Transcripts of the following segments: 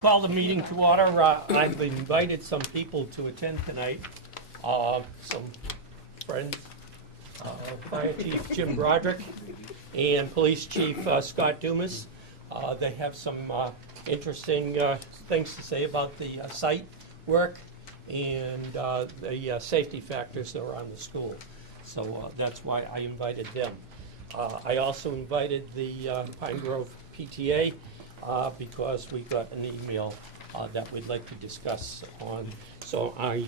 Call the meeting to order. I've invited some people to attend tonight. Some friends, Fire Chief Jim Broderick and Police Chief Scott Dumas. They have some interesting things to say about the site work and the safety factors that are on the school. So that's why I invited them. I also invited the Pine Grove PTA because we got an email that we'd like to discuss on. So I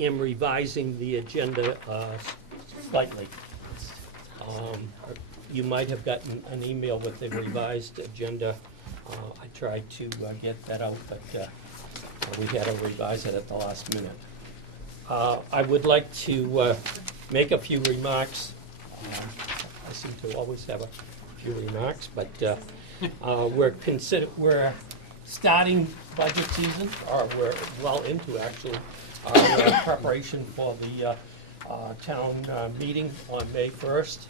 am revising the agenda slightly. You might have gotten an email with the revised agenda. I tried to get that out, but we had to revise it at the last minute. I would like to make a few remarks. I seem to always have a few remarks, but we're starting budget season, or we're well into actually our preparation for the town meeting on May 1st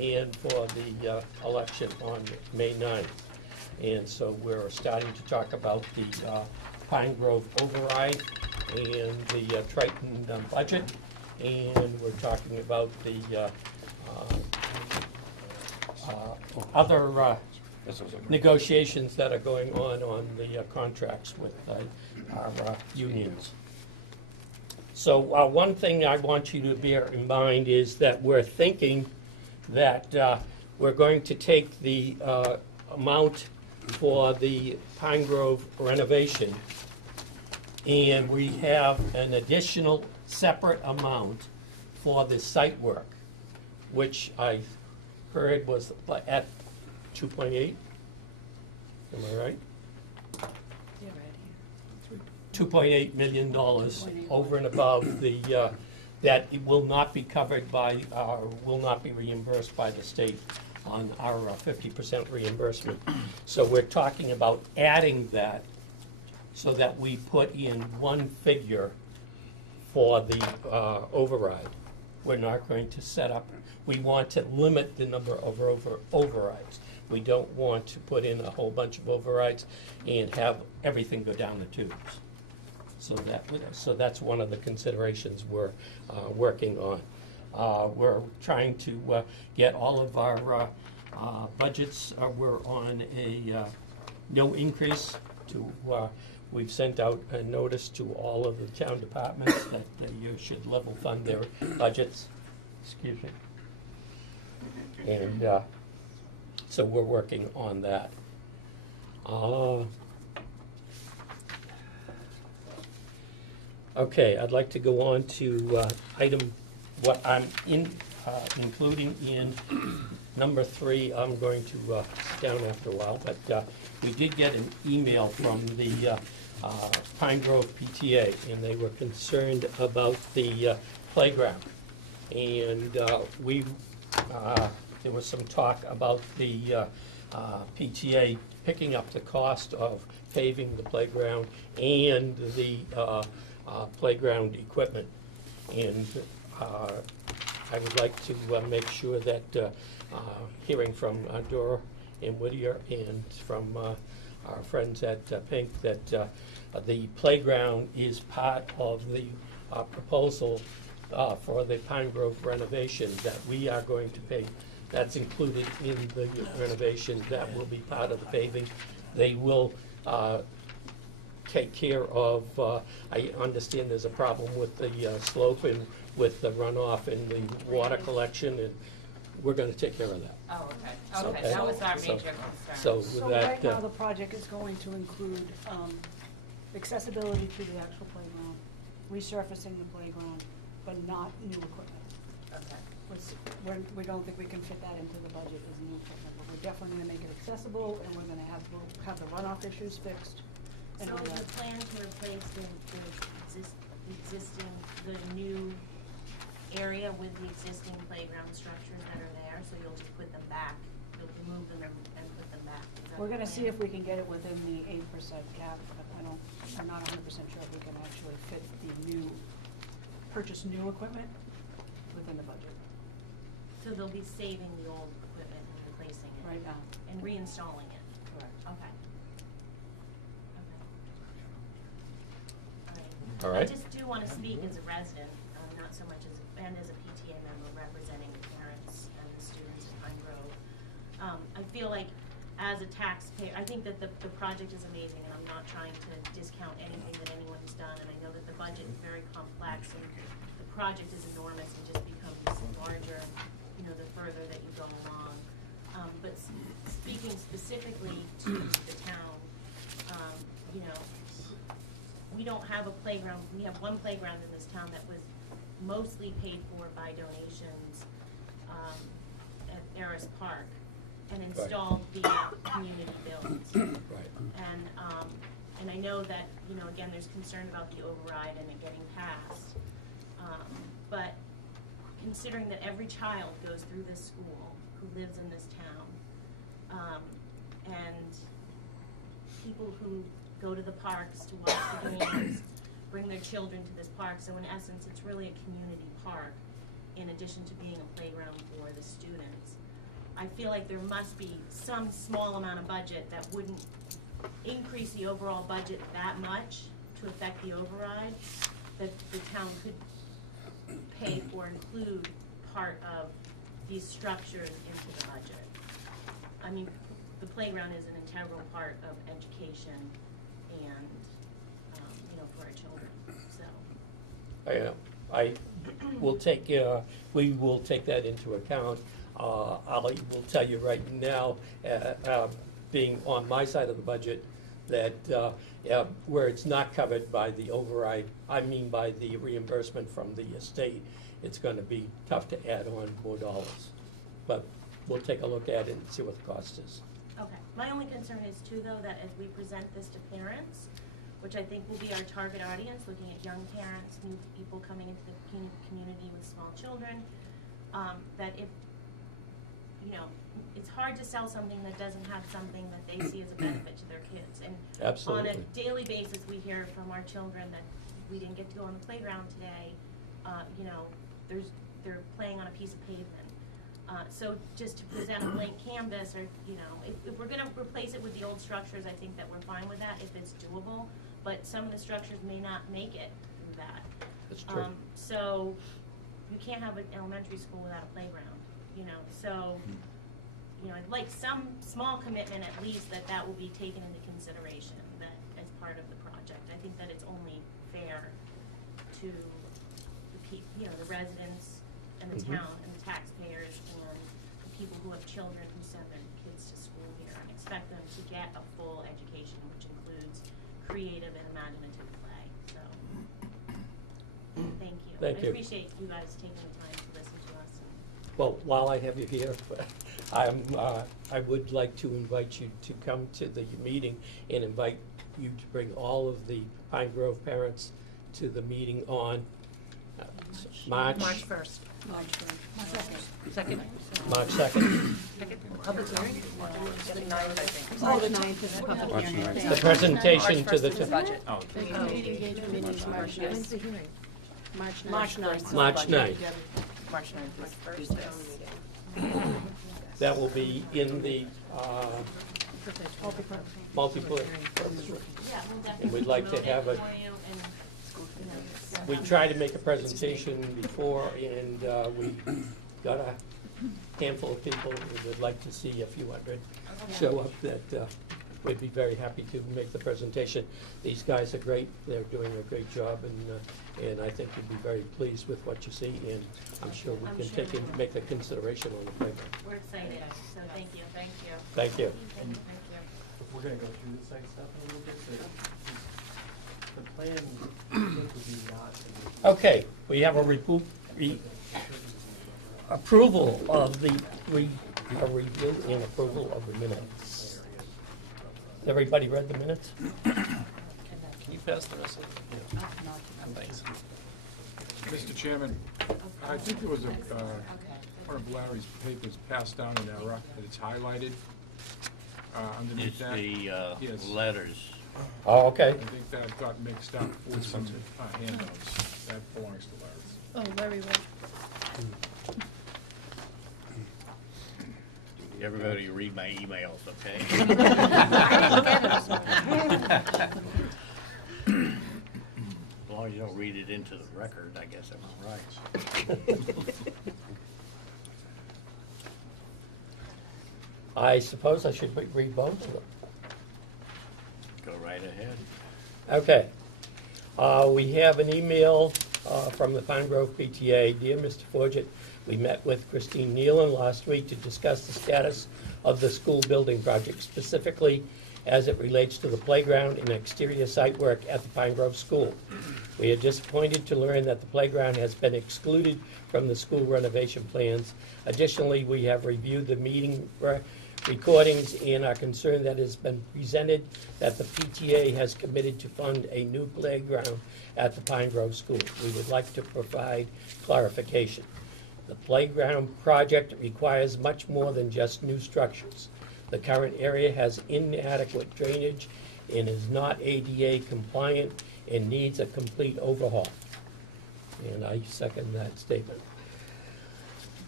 and for the election on May 9th. And so we're starting to talk about the Pine Grove override and the Triton budget, and we're talking about the other negotiations that are going on the contracts with our unions. So one thing I want you to bear in mind is that we're thinking that we're going to take the amount for the Pine Grove renovation, and we have an additional separate amount for the site work, which I heard was at 2.8. Am I right? You're right. $2.8 million over and above the that it will not be covered by will not be reimbursed by the state on our 50% reimbursement. So we're talking about adding that so that we put in one figure for the override. We're not going to set up. We want to limit the number of overrides. We don't want to put in a whole bunch of overrides and have everything go down the tubes. So that's one of the considerations we're working on. We're trying to get all of our budgets. We're on a no increase. We've sent out a notice to all of the town departments that you should level fund their budgets. Excuse me. And so we're working on that. Okay, I'd like to go on to item what I'm including in number 3. I'm going to sit down after a while, but we did get an email from the Pine Grove PTA, and they were concerned about the playground. And there was some talk about the PTA picking up the cost of paving the playground and the playground equipment. And I would like to make sure that, hearing from Dora and Whittier and from our friends at Pink, that the playground is part of the proposal for the Pine Grove renovation that we are going to pay. That's included in the renovation. That will be part of the paving. They will take care of, I understand there's a problem with the slope and with the runoff and the water collection, and we're going to take care of that. Oh, okay. Okay, that was our major concern. So with So that, right now, the project is going to include accessibility to the actual playground, resurfacing the playground, but not new equipment. Okay. We don't think we can fit that into the budget as new equipment, but we're definitely going to make it accessible, and we'll have the runoff issues fixed. And So all is that. the plan to replace the new area with the existing playground structures that are there, so you'll just put them back, you'll remove them and put them back? We're going to see if we can get it within the 8% cap, but I'm not 100% sure if we can actually fit purchase new equipment within the budget So they'll be saving the old equipment and replacing it? right now. And reinstalling it? Correct. Okay. Okay. All I right. just do want to speak as a resident, not so much and as a PTA member representing the parents and the students at Pine Grove. I feel like as a taxpayer, I think that the project is amazing, and I'm not trying to discount anything that anyone's done, and I know that the budget is very complex, and the project is enormous and just becomes larger, the further that you go along. But speaking specifically to the town, we don't have a playground. We have one playground in this town that was mostly paid for by donations at Eris Park and installed via community builds. Right. And I know that, again, there's concern about the override and it getting passed. But considering that every child goes through this school who lives in this town, and people who go to the parks to watch the games, bring their children to this park. So in essence, it's really a community park in addition to being a playground for the students. I feel like there must be some small amount of budget that wouldn't increase the overall budget that much to affect the override, that the town could pay or include part of these structures into the budget. I mean, the playground is an integral part of education and, for our children, so. I will take, we will take that into account. I will tell you right now, being on my side of the budget, that where it's not covered by the override, I mean by the reimbursement from the estate, it's going to be tough to add on more dollars. But we'll take a look at it and see what the cost is. Okay. My only concern is too, though, that as we present this to parents, which I think will be our target audience, looking at young parents, new people coming into the community with small children, that if, it's hard to sell something that doesn't have something that they see as a benefit to their kids. And Absolutely. on a daily basis, we hear from our children that we didn't get to go on the playground today. They're playing on a piece of pavement. So just to present a blank canvas, or if we're going to replace it with the old structures, I think that we're fine with that if it's doable. But some of the structures may not make it through that. That's true. So you can't have an elementary school without a playground. So I'd like some small commitment at least that will be taken into consideration that as part of the project. I think that it's only fair to the residents and the town and the taxpayers and the people who have children who send their kids to school here and expect them to get a full education, which includes creative and imaginative play. So, thank you. Thank you. I appreciate you guys taking the time to listen to us. Well, while I have you here, I would like to invite you to come to the meeting and invite you to bring all of the Pine Grove parents to the meeting on March 1st. Second. March 2nd. Public hearing? The 9th, I think. Oh, the 9th is the public hearing. The presentation to the. March 1st is the budget. Oh, Community engagement meeting is March 9th. March 9th. March 9th. March 9th. March 9th is this. That will be in the multiple. Yeah, we'll definitely And we'd like to promote it have a- for you and, We tried to make a presentation before, and we got a handful of people who would like to see a few hundred show up that we'd be very happy to make the presentation. These guys are great. They're doing a great job, and I think you'd be very pleased with what you see, and I'm sure we I'm can sure take we and will. make a consideration on the playground. we're excited, so thank you. Thank you. Thank you. Thank you. If we're gonna go through the site stuff a little bit, the plan, I think, would be not to. Okay, we have a approval of the, a review and approval of the minutes. Everybody read the minutes? can you pass the rest of it? Thanks. Mr. Chairman, I think there was one of Larry's papers passed down in error, that it's highlighted underneath It's that. the Yes. letters. Oh, okay. I think that got mixed up with some handouts. That belongs to Larry. Oh, Larry, right. Everybody read my emails, okay? I didn't get it. As long as you don't read it into the record, I guess I'm all right. I suppose I should read both of them. Go right ahead. Okay. We have an email from the Pine Grove PTA. Dear Mr. Forget, we met with Christine Nealon last week to discuss the status of the school building project, specifically as it relates to the playground and exterior site work at the Pine Grove School. We are disappointed to learn that the playground has been excluded from the school renovation plans. Additionally, we have reviewed the meeting recordings and are concerned that it has been presented that the PTA has committed to fund a new playground at the Pine Grove School. We would like to provide clarification. The playground project requires much more than just new structures. The current area has inadequate drainage and is not ADA compliant and needs a complete overhaul. And I second that statement.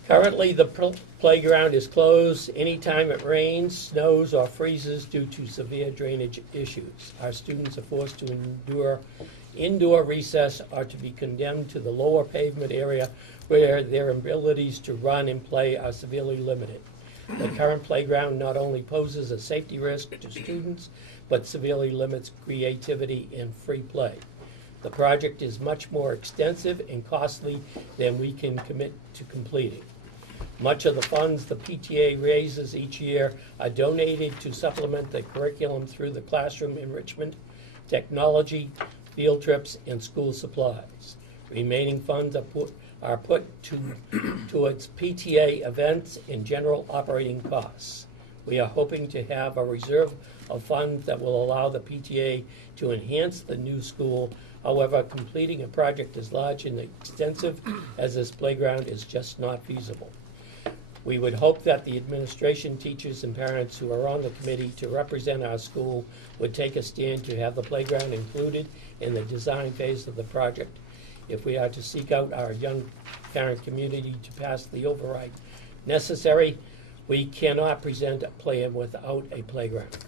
Currently, the playground is closed anytime it rains, snows, or freezes due to severe drainage issues. Our students are forced to endure indoor recess or to be condemned to the lower pavement area where their abilities to run and play are severely limited. The current playground not only poses a safety risk to students, but severely limits creativity and free play. The project is much more extensive and costly than we can commit to completing. Much of the funds the PTA raises each year are donated to supplement the curriculum through the classroom enrichment, technology, field trips, and school supplies. Remaining funds are put towards PTA events and general operating costs. We are hoping to have a reserve of funds that will allow the PTA to enhance the new school. However, completing a project as large and extensive as this playground is just not feasible. We would hope that the administration, teachers, and parents who are on the committee to represent our school would take a stand to have the playground included in the design phase of the project. If we are to seek out our young parent community to pass the override necessary, we cannot present a plan without a playground.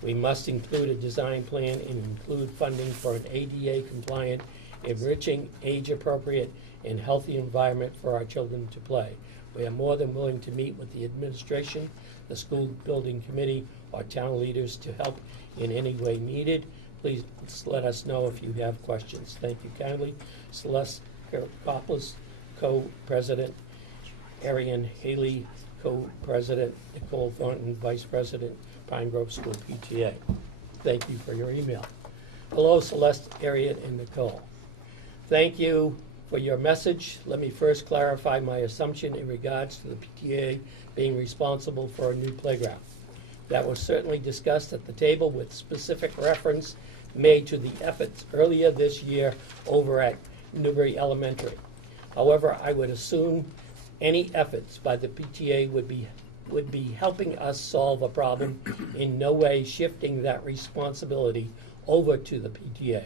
We must include a design plan and include funding for an ADA compliant, enriching, age-appropriate, and healthy environment for our children to play. We are more than willing to meet with the administration, the school building committee, or town leaders to help in any way needed. Please let us know if you have questions. Thank you kindly. Celeste Koplis, Co-President, Arian Haley, Co-President, Nicole Thornton, Vice President, Pine Grove School PTA. Thank you for your email. Hello, Celeste, Arian, and Nicole. Thank you for your message. Let me first clarify my assumption in regards to the PTA being responsible for a new playground. That was certainly discussed at the table with specific reference made to the efforts earlier this year over at Newbury Elementary. However, I would assume any efforts by the PTA would be helping us solve a problem, in no way shifting that responsibility over to the PTA.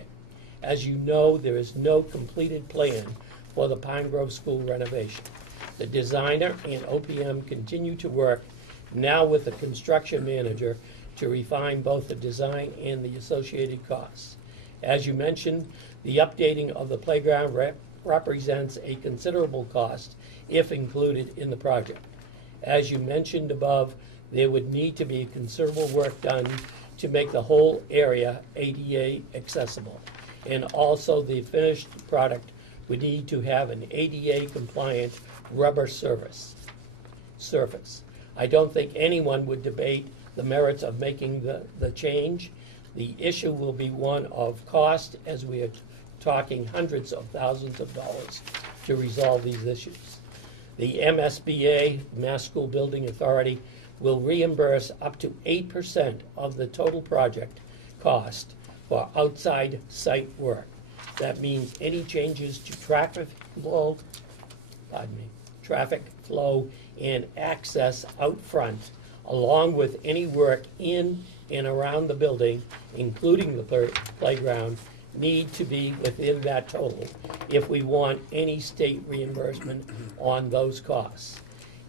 As you know, there is no completed plan for the Pine Grove School renovation. The designer and OPM continue to work now with the construction manager to refine both the design and the associated costs. As you mentioned, the updating of the playground represents a considerable cost if included in the project. As you mentioned above, there would need to be considerable work done to make the whole area ADA accessible. And also the finished product would need to have an ADA compliant rubber surface. I don't think anyone would debate the merits of making the change. The issue will be one of cost, as we are talking hundreds of thousands of dollars to resolve these issues. The MSBA, Mass School Building Authority, will reimburse up to 8% of the total project cost for outside site work. That means any changes to traffic flow and access out front, along with any work in and around the building, including the playground, need to be within that total if we want any state reimbursement on those costs.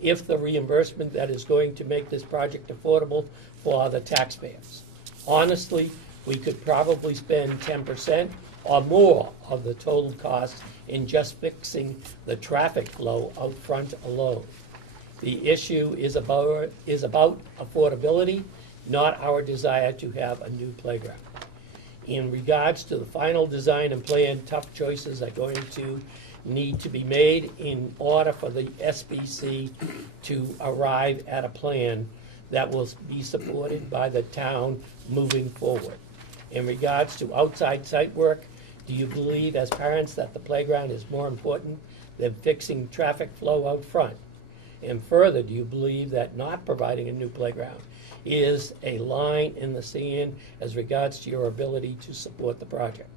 If the reimbursement that is going to make this project affordable for the taxpayers. Honestly, we could probably spend 10% or more of the total cost in just fixing the traffic flow out front alone. The issue is about affordability, not our desire to have a new playground. In regards to the final design and plan, tough choices are going to need to be made in order for the SBC to arrive at a plan that will be supported by the town moving forward. In regards to outside site work, do you believe as parents that the playground is more important than fixing traffic flow out front? And further, do you believe that not providing a new playground is a line in the sand as regards to your ability to support the project?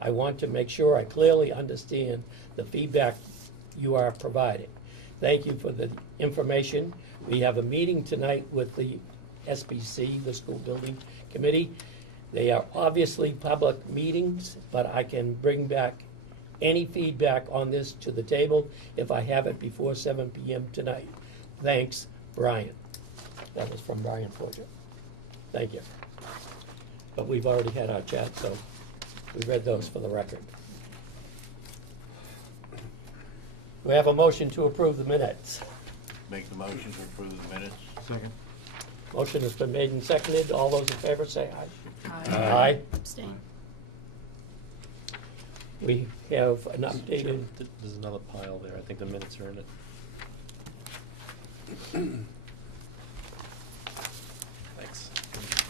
I want to make sure I clearly understand the feedback you are providing. Thank you for the information. We have a meeting tonight with the SBC, the School Building Committee. They are obviously public meetings, but I can bring back any feedback on this to the table if I have it before 7 p.m. tonight. Thanks, Brian. That was from Brian Forger. Thank you. But we've already had our chat, so we read those for the record. We have a motion to approve the minutes. Make the motion to approve the minutes. Second. Motion has been made and seconded. All those in favor say aye. Aye. Aye. Abstain. We have an updated, There's another pile there. I think the minutes are in it. Thanks.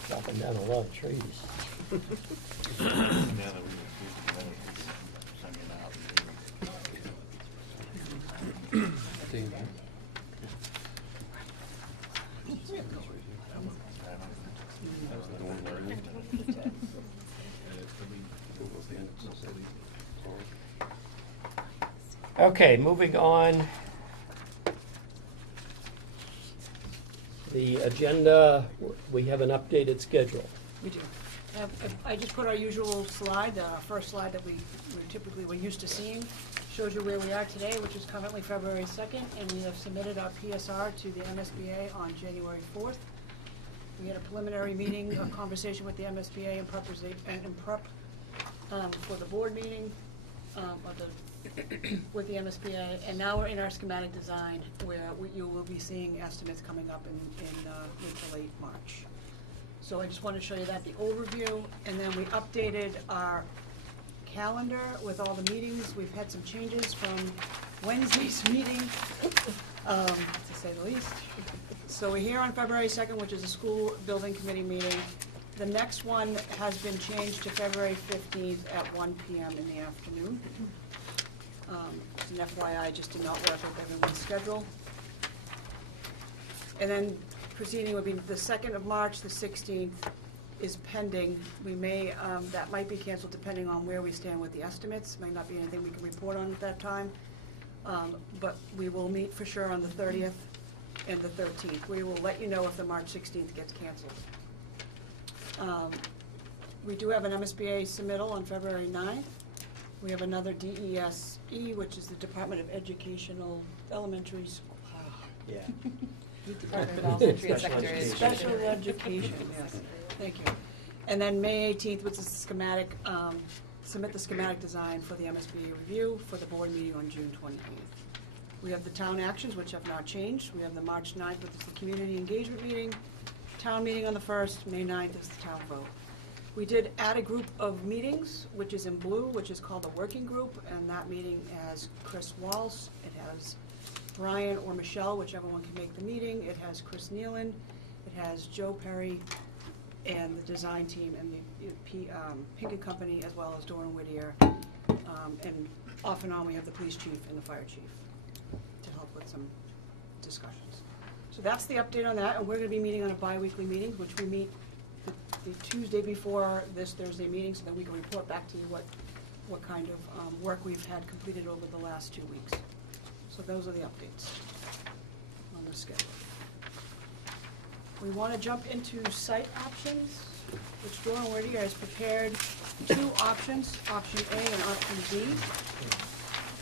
chopping down a lot of trees. Now that we approved the minutes, send it out. Okay, moving on. The agenda, we have an updated schedule. We do. I just put our usual slide, the first slide that we typically we're used to seeing. Shows you where we are today, which is currently February 2nd, and we have submitted our PSR to the MSBA on January 4th. We had a preliminary meeting, a conversation with the MSBA in prep for the board meeting with the MSBA, and now we're in our schematic design where you will be seeing estimates coming up in mid to late March. So I just want to show you that, the overview, and then we updated our calendar with all the meetings. We've had some changes from Wednesday's meeting, to say the least. So we're here on February 2nd, which is a school building committee meeting. The next one has been changed to February 15th at 1 p.m. in the afternoon. It's an FYI, just did not work with everyone's schedule. And then proceeding would be the 2nd of March, the 16th is pending. We may, that might be canceled depending on where we stand with the estimates. Might not be anything we can report on at that time. But we will meet for sure on the 30th and the 13th. We will let you know if the March 16th gets canceled. We do have an MSBA submittal on February 9th. We have another DESE, which is the Department of Educational Elementary School. Yeah. Department of Elementary and Secondary Special Education, yes, thank you. And then May 18th, which is the schematic, submit the schematic design for the MSBA review for the board meeting on June 28th. We have the town actions, which have not changed. We have the March 9th, which is the community engagement meeting, town meeting on the 1st, May 9th is the town vote. We did add a group of meetings, which is in blue, which is called a working group, and that meeting has Chris Walsh, it has Brian or Michelle, whichever one can make the meeting, it has Chris Nealon, it has Joe Perry, and the design team, and the Pinkett Company, as well as Doran Whittier, and off and on we have the police chief and the fire chief to help with some discussions. So that's the update on that, and we're going to be meeting on a bi-weekly meeting, which we meet the Tuesday before this Thursday meeting, so that we can report back to you what kind of work we've had completed over the last 2 weeks. So those are the updates on the schedule. We want to jump into site options, which Doran Whittier has prepared 2 options, option A and option B,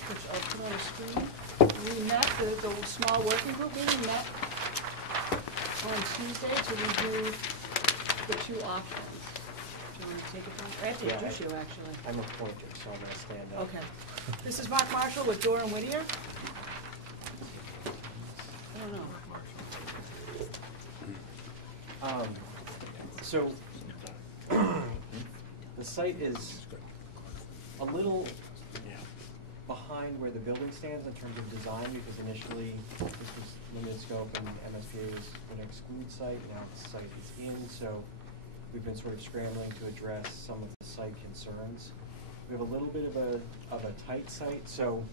which I'll put on the screen. We met, the small working group meeting met on Tuesday to review the 2 options. want to take it, Tom? I have to Yeah, introduce you, actually. I'm appointed, so I'm gonna stand up. Okay. This is Mark Marshall with Doran Whittier. I don't know. So, the site is a little behind where the building stands in terms of design, because initially this was limited scope and MSBA was going to exclude site. Now the site is in, so we've been sort of scrambling to address some of the site concerns. We have a little bit of a tight site, so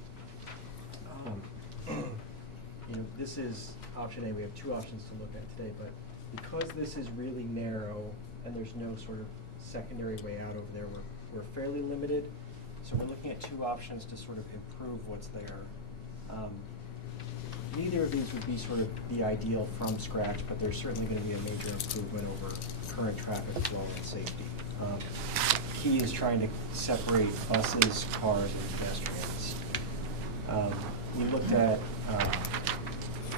this is option A. We have two options to look at today, but because this is really narrow and there's no sort of secondary way out over there, we're fairly limited. So we're looking at two options to sort of improve what's there. Neither of these would be sort of the ideal from scratch, but there's certainly going to be a major improvement over current traffic flow and safety. Key is trying to separate buses, cars, and pedestrians. We looked at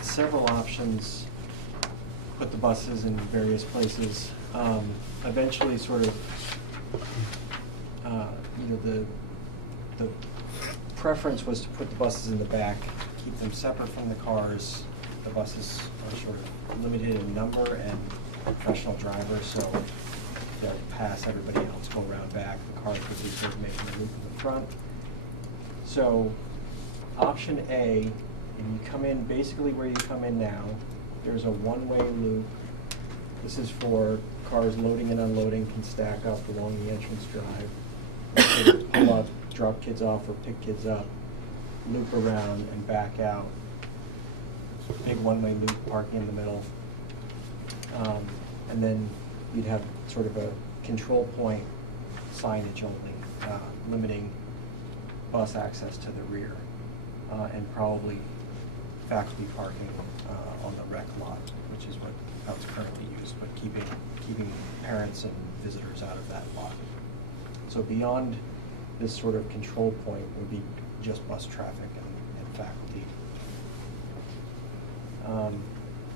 several options, put the buses in various places. Eventually, sort of, the preference was to put the buses in the back, keep them separate from the cars. The buses are sort of limited in number and professional drivers, so they'll pass everybody else, go around back. The cars would be sort of making a loop in the front. So option A, if you come in basically where you come in now, there's a one-way loop. This is for cars loading and unloading can stack up along the entrance drive. They pull up, drop kids off or pick kids up, loop around and back out. Big one-way loop, parking in the middle. And then you'd have sort of a control point signage only, limiting bus access to the rear, and probably faculty parking on the rec lot, which is how it's currently used, but keeping parents and visitors out of that lot. So beyond this sort of control point would be just bus traffic and faculty.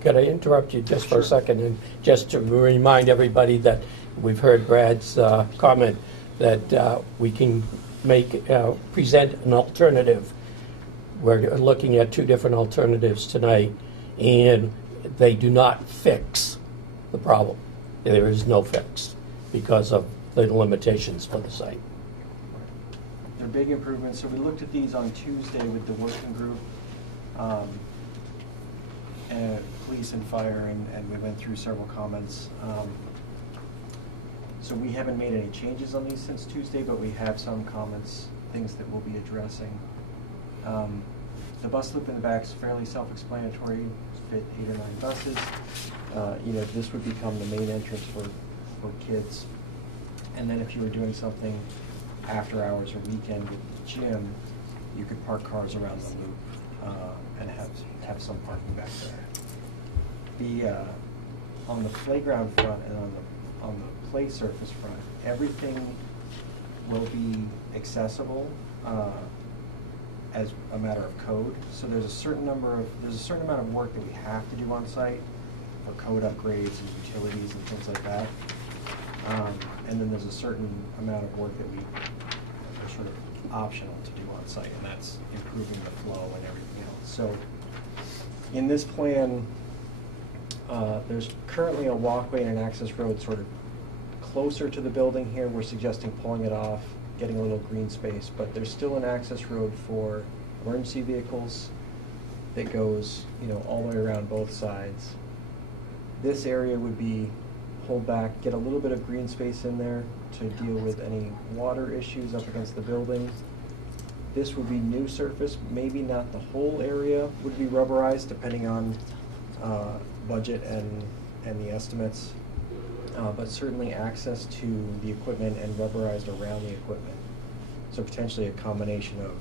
Could I interrupt you just for Sure. a second, and just to remind everybody that we've heard Brad's comment that we can present an alternative. We're looking at two different alternatives tonight, and they do not fix the problem. There is no fix because of the limitations for the site. They're big improvements. So we looked at these on Tuesday with the working group, and police and fire, and we went through several comments. So we haven't made any changes on these since Tuesday, but we have some comments, things that we'll be addressing. The bus loop in the back is fairly self-explanatory. Fit 8 or 9 buses. This would become the main entrance for kids. And then if you were doing something after hours or weekend with the gym, you could park cars around the loop and have some parking back there. On the playground front and on the play surface front, everything will be accessible as a matter of code. So there's a certain amount of work that we have to do on site for code upgrades and utilities and things like that. And then there's a certain amount of work that are sort of optional to do on site, and that's improving the flow and everything else. So in this plan, there's currently a walkway and an access road sort of closer to the building here. We're suggesting pulling it off, getting a little green space, but there's still an access road for emergency vehicles that goes, all the way around both sides. This area would be pulled back, get a little bit of green space in there to deal with any water issues up against the building. This would be new surface, maybe not the whole area would be rubberized depending on budget and the estimates. But certainly access to the equipment and rubberized around the equipment. So potentially a combination of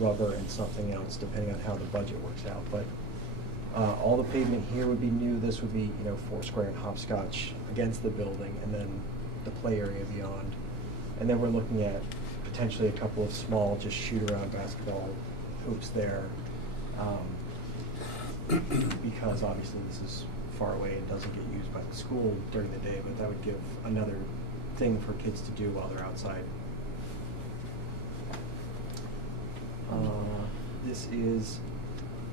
rubber and something else, depending on how the budget works out. But all the pavement here would be new. This would be, Foursquare and hopscotch against the building, and then the play area beyond. And then we're looking at potentially a couple of small, just shoot-around basketball hoops there, because obviously this is far away and doesn't get used by the school during the day, but that would give another thing for kids to do while they're outside.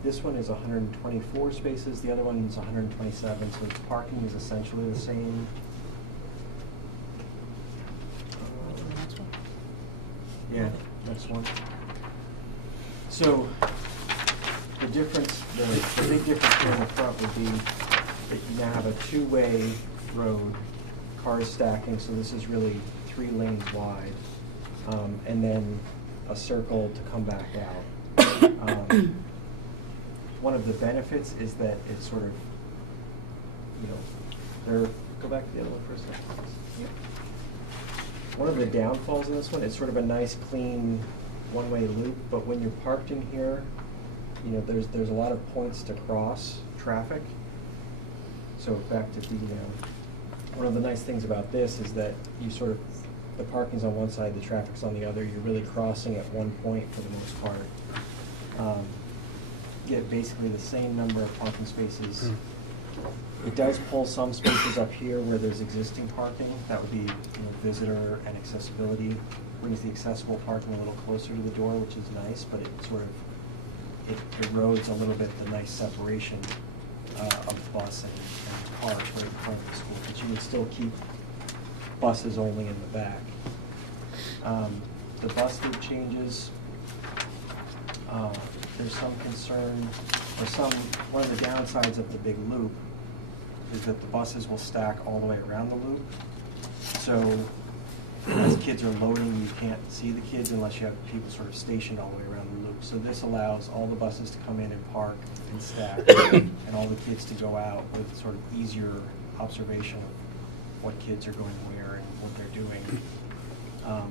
This one is 124 spaces, the other one is 127, so the parking is essentially the same. Yeah, next one. So, the difference, the big difference here in the front would be that you now have a two-way road, cars stacking, so this is really 3 lanes wide, and then a circle to come back out. One of the benefits is that it's sort of, go back to the other one for a second. Yep. One of the downfalls in this one is sort of a nice, clean, one-way loop, but when you're parked in here, there's a lot of points to cross traffic. So back to the, one of the nice things about this is that the parking's on one side, the traffic's on the other. You're really crossing at one point for the most part. Get basically the same number of parking spaces. It does pull some spaces up here where there's existing parking. That would be visitor and accessibility. Brings the accessible parking a little closer to the door, which is nice, but it erodes a little bit the nice separation of the bus and cars right in front of the school. But you would still keep buses only in the back. The bus loop changes. There's some concern, or one of the downsides of the big loop is that the buses will stack all the way around the loop. So as kids are loading, you can't see the kids unless you have people sort of stationed all the way around the loop. So this allows all the buses to come in and park and stack, and all the kids to go out with sort of easier observation of what kids are going where and what they're doing.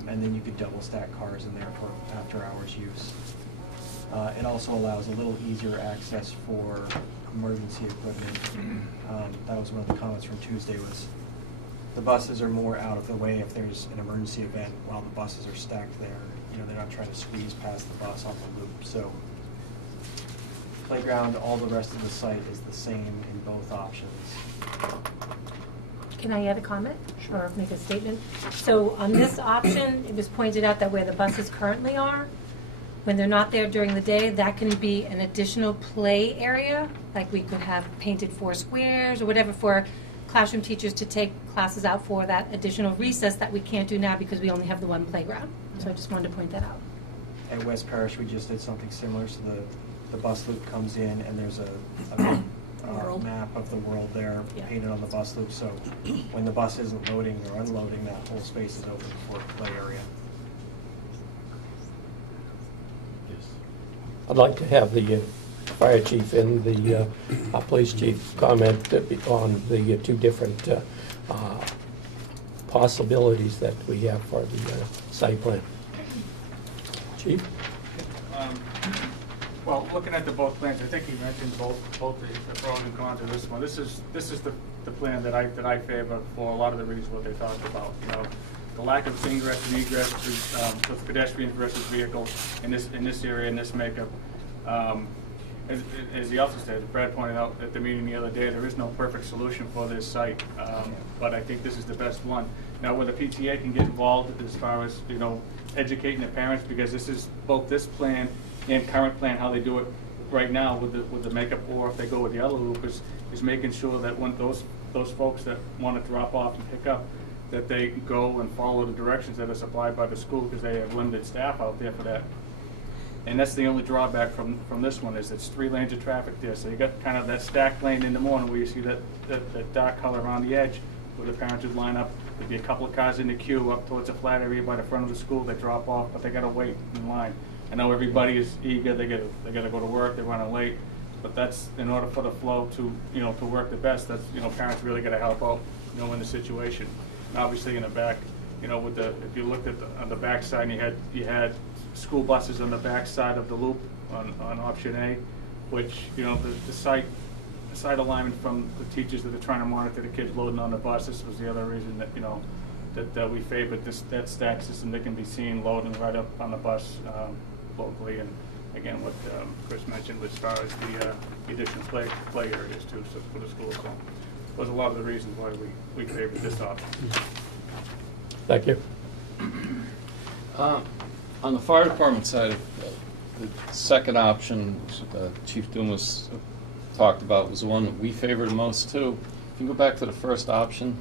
And then you could double stack cars in there for after hours use. It also allows a little easier access for emergency equipment. That was one of the comments from Tuesday was the buses are more out of the way if there's an emergency event while the buses are stacked there. They're not trying to squeeze past the bus on the loop. So playground, all the rest of the site is the same in both options. Can I add a comment or make a statement? So on this option, it was pointed out that where the buses currently are, when they're not there during the day, that can be an additional play area. Like we could have painted 4 squares or whatever for classroom teachers to take classes out for that additional recess that we can't do now because we only have the one playground. So I just wanted to point that out. At West Parish, we just did something similar. So the bus loop comes in and there's a map of the world there painted on the bus loop. So when the bus isn't loading or unloading, that whole space is open for play area. I'd like to have the fire chief and the police chief comment on the 2 different possibilities that we have for the site plan. Chief? Well, looking at both plans, I think you mentioned both the pros and cons of this one. This is the plan that I favor for a lot of the reasons what they talked about. The lack of ingress and egress with pedestrians versus vehicles in this area, in this makeup. As he also said, Brad pointed out at the meeting the other day, there is no perfect solution for this site, but I think this is the best one. Now, where the PTA can get involved as far as educating the parents, because this is both this plan and current plan, how they do it right now with the makeup, or if they go with the other loop, is making sure that when those folks that want to drop off and pick up, that they go and follow the directions that are supplied by the school, because they have limited staff out there for that. And that's the only drawback from this one, is it's 3 lanes of traffic there. So you got kind of that stacked lane in the morning where you see that dark color around the edge where the parents would line up. There'd be a couple of cars in the queue up towards a flat area by the front of the school. They drop off, but they got to wait in line. I know everybody is eager. They got to go to work. They're running late. But that's in order for the flow to to work the best. That's parents really got to help out in the situation. And obviously in the back, if you looked at on the back side, you had school buses on the back side of the loop on option A, which the site alignment from the teachers that are trying to monitor the kids loading on the bus. This was the other reason that we favored that stack system that can be seen loading right up on the bus locally, and again what Chris mentioned as far as the additional play areas too, so for the school. So those are a lot of the reasons why we favored this option. Thank you. On the fire department side, the second option Chief Dumas talked about was the one that we favored most too. If you go back to the first option,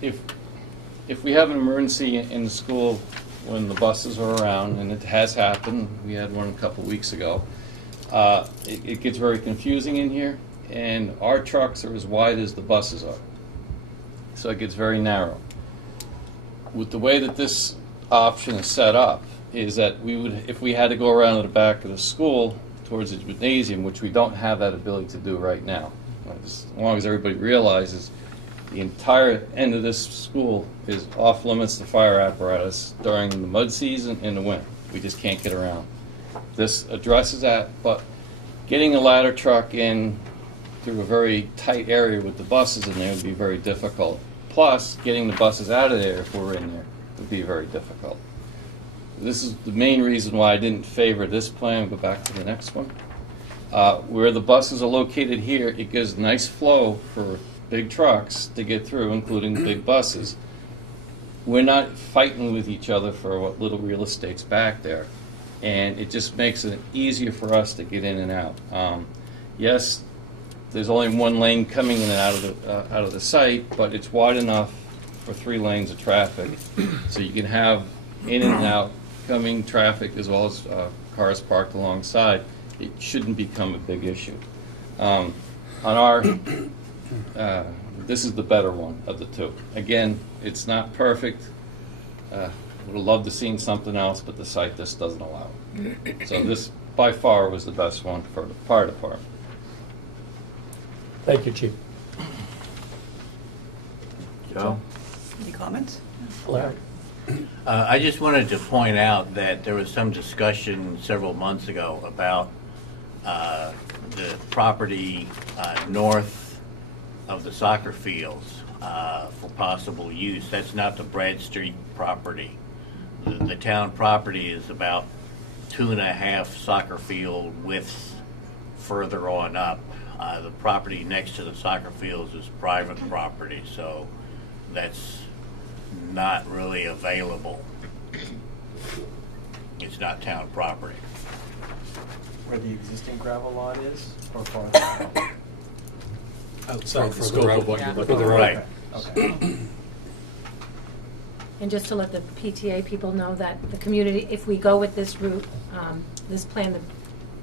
if we have an emergency in the school when the buses are around, and it has happened, we had one a couple weeks ago, it gets very confusing in here, and our trucks are as wide as the buses are. So it gets very narrow. With the way that this option is set up, is that we would, if we had to go around to the back of the school towards the gymnasium, which we don't have that ability to do right now. As long as everybody realizes the entire end of this school is off limits to fire apparatus during the mud season and the winter. We just can't get around. This addresses that, but getting a ladder truck in through a very tight area with the buses in there would be very difficult. Plus, getting the buses out of there if we're in there would be very difficult. This is the main reason why I didn't favor this plan. Go back to the next one. Where the buses are located here, it gives nice flow for big trucks to get through, including the big buses. We're not fighting with each other for what little real estate's back there, and it just makes it easier for us to get in and out. Yes, there's only one lane coming in and out of the site, but it's wide enough for 3 lanes of traffic, so you can have in and out coming traffic as well as cars parked alongside. It shouldn't become a big issue. On our, this is the better one of the two. Again, it's not perfect. Would have loved to seen something else, but the site just doesn't allow it. So this, by far, was the best one for the fire department. Thank you, Chief. Joe? Any comments? Larry? I just wanted to point out that there was some discussion several months ago about the property north of the soccer fields for possible use. That's not the Brad Street property. The town property is about 2.5 soccer field widths further on up. The property next to the soccer fields is private property, so that's not really available. It's not town property. Where the existing gravel lot is, or farther out? Outside the scope of what you're looking For the at. right. Okay. And just to let the PTA people know that the community, if we go with this route, this plan, the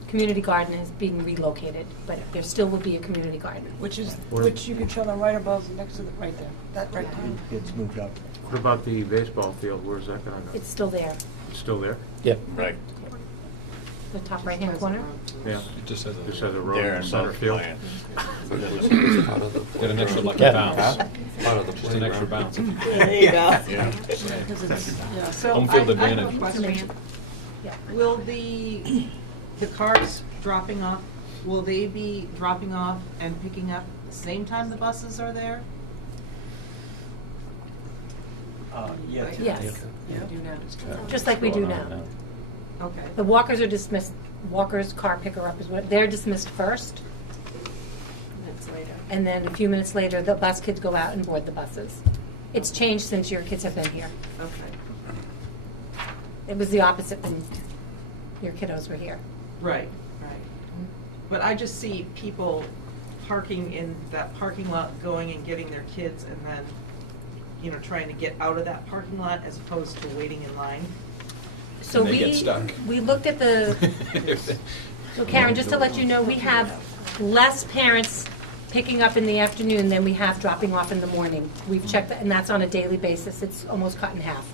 community garden is being relocated, but there still will be a community garden. Which you can show them right above, next to the, right there, that right there. It's moved up. What about the baseball field? Where's that gonna go? It's still there, It's still there? Yep. Right. the top right-hand corner. Yeah. It just has Just has a road There in in center both field. plans. Get an extra lucky Yeah. bounce. Just an extra bounce. There you go. Yeah. Yeah, so Home field I have a advantage. question. Yeah. Will the cars dropping off, will they be dropping off and picking up the same time the buses are there? Yeah. Yes, Yeah. Do now. just like we do now. Okay. The walkers are dismissed, walkers, car picker up is what, they're dismissed first, Minutes later. and then a few minutes later, the bus kids go out and board the buses. It's changed since your kids have been here. Okay. It was the opposite when your kiddos were here. Right, right. But I just see people parking in that parking lot, going and getting their kids, and then, you know, trying to get out of that parking lot as opposed to waiting in line. So And they get stuck. we looked at the, so Karen, just to let you know, we have less parents picking up in the afternoon than we have dropping off in the morning. We've checked that, and that's on a daily basis. It's almost cut in half.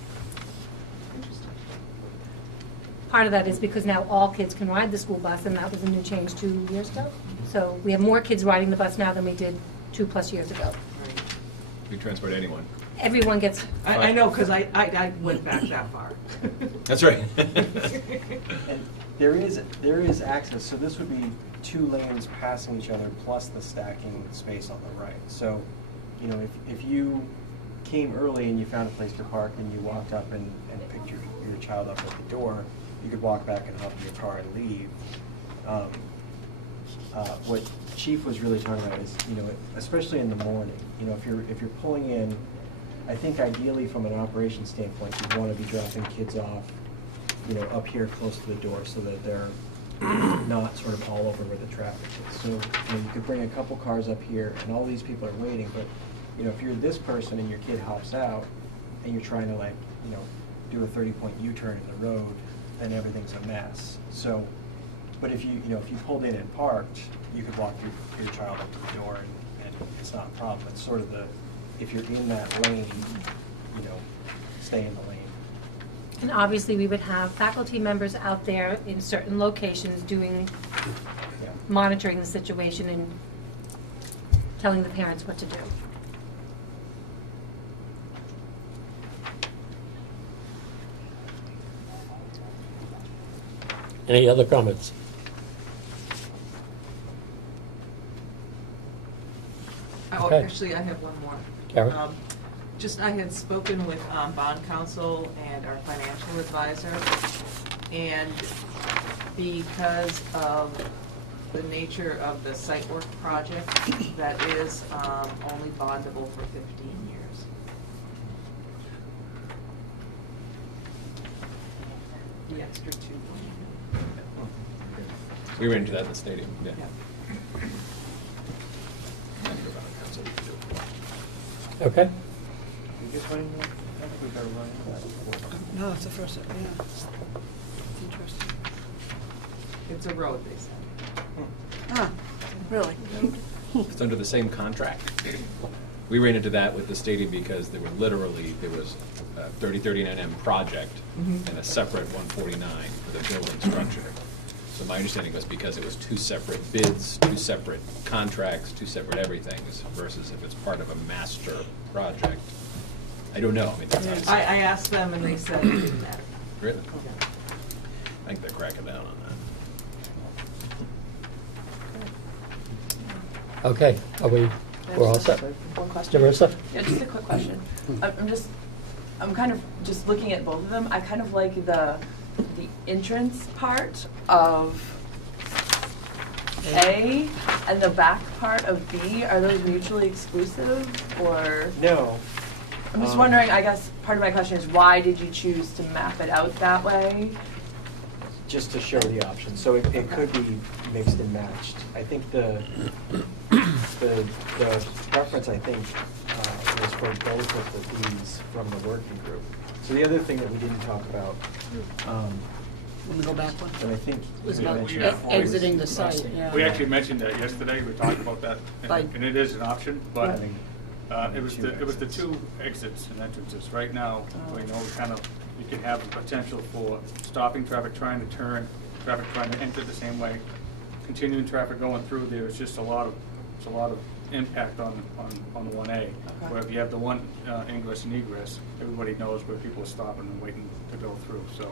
Part of that is because now all kids can ride the school bus, and that was a new change 2 years ago. So we have more kids riding the bus now than we did 2+ years ago. You transport anyone. Everyone gets, I know, because I went back that far. That's right. And there is access, so this would be 2 lanes passing each other plus the stacking space on the right. So, you know, if you came early and you found a place to park and you walked up and picked your child up at the door, you could walk back and hop in your car and leave. What Chief was really talking about is, you know, especially in the morning, you know, if you're pulling in, I think ideally from an operation standpoint, you want to be dropping kids off, you know, up here close to the door so that they're not sort of all over where the traffic is. So, you know, you could bring a couple cars up here and all these people are waiting, but, you know, if you're this person and your kid hops out and you're trying to, like, you know, do a 30-point U-turn in the road, then everything's a mess. So, but if you know, if you pulled in and parked, you could walk your child up to the door and it's not a problem. It's sort of if you're in that lane, you know, stay in the lane. And obviously, we would have faculty members out there in certain locations doing, Yeah. monitoring the situation and telling the parents what to do. Any other comments? Oh, Okay. actually, I have one more. Karen? I had spoken with bond counsel and our financial advisor, and because of the nature of the site work project, that is only bondable for 15 years. The extra 2 million. We ran into that in the stadium, yeah. Yeah. Okay. You just running that? I think we've ever run into that before. No, it's the first, yeah. It's interesting. It's a road, they said. Ah, really? It's under the same contract. We ran into that with the stadium because there was a 3039M project and a separate 149 for the building structure. So my understanding was because it was 2 separate bids, 2 separate contracts, 2 separate everythings, versus if it's part of a master project. I don't know. I mean, that's not I asked them and they said it didn't matter. Really? I think they're cracking down on that. Okay, we're all set? One question. Marissa? Yeah, just a quick question. I'm kind of just looking at both of them. I kind of like the entrance part of A and the back part of B. Are those mutually exclusive, or? No. I'm just wondering, I guess part of my question is, why did you choose to map it out that way? Just to show the options. So it could be mixed and matched. I think the preference, I think, was for both of these from the working group. So the other thing that we didn't talk about, Let me go back one. and I think Was we about mentioned Yeah. before, exiting the site, yeah. We actually mentioned that yesterday, we talked about that, Like- and it is an option, but Yeah. it was the 2 exits and entrances. Right now, you know, you can have the potential for stopping traffic trying to turn, traffic trying to enter the same way, continuing traffic going through there. It's just a lot of impact on the 1A. Where if you have the one ingress and egress, everybody knows where people are stopping and waiting to go through. So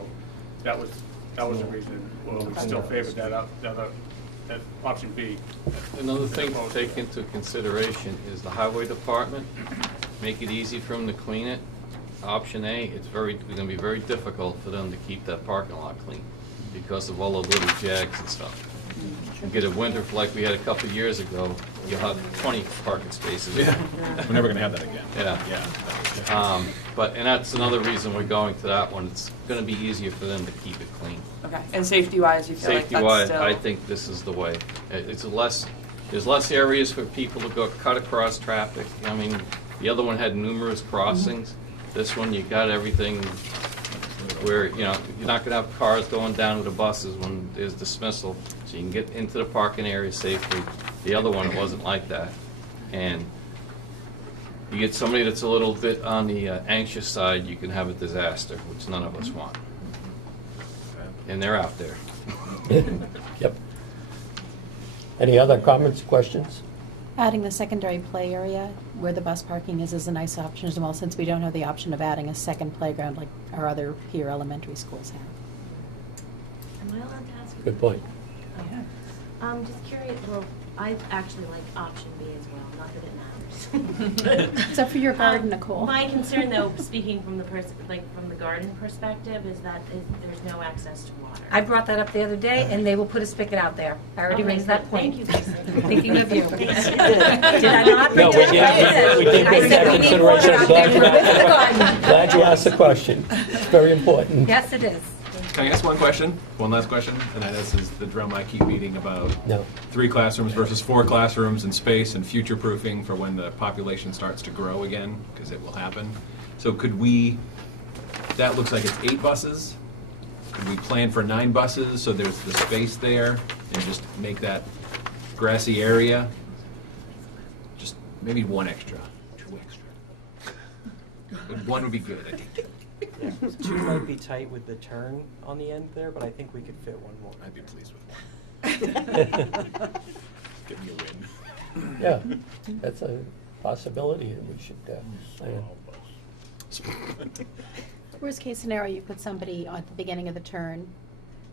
that was the reason. Well, we still favored that option B. Another thing to take into consideration is the highway department. Make it easy for them to clean it. Option A, it's going to be very difficult for them to keep that parking lot clean because of all the little jags and stuff. You get a winter like we had a couple of years ago, you'll have 20 parking spaces. Yeah. We're never going to have that again. Yeah. And that's another reason we're going to that one. It's going to be easier for them to keep it clean. Okay. And safety-wise, you feel like that's Safety-wise, still? I think this is the way. There's less areas for people to go cut across traffic. I mean, the other one had numerous crossings. This one, you got everything where, you know, you're not going to have cars going down to the buses when there's dismissal, so you can get into the parking area safely. The other one, it wasn't like that. And you get somebody that's a little bit on the anxious side, you can have a disaster, which none of us want. And they're out there. Yep. Any other comments, questions? Adding the secondary play area where the bus parking is a nice option as well, since we don't have the option of adding a second playground like our other peer elementary schools have. Am I allowed to ask? Good point. Just curious, well, I actually like option B as well, not that it matters. Except for your garden, Nicole. My concern, though, speaking from the from the garden perspective, is that there's no access to water. I brought that up the other day, and they will put a spigot out there. I already Okay, raised that good. point. Thank you, Lisa. Thinking of you. Thanks. Did I not? No, we did I bring said that we need water consideration. out there for the garden. Glad you asked the question. It's very important. Yes, it is. Can I ask one question? One last question? And this is the drum I keep beating about No. 3 classrooms versus 4 classrooms and space and future proofing for when the population starts to grow again, because it will happen. So could we, that looks like it's 8 buses. Could we plan for 9 buses so there's the space there and just make that grassy area? Just maybe 1 extra, 2 extra. But 1 would be good, I think. Yeah, 2 might be tight with the turn on the end there, but I think we could fit 1 more. I'd be pleased with 1. Give me a win. Yeah, that's a possibility, and we should plan. Worst case scenario, you put somebody at the beginning of the turn,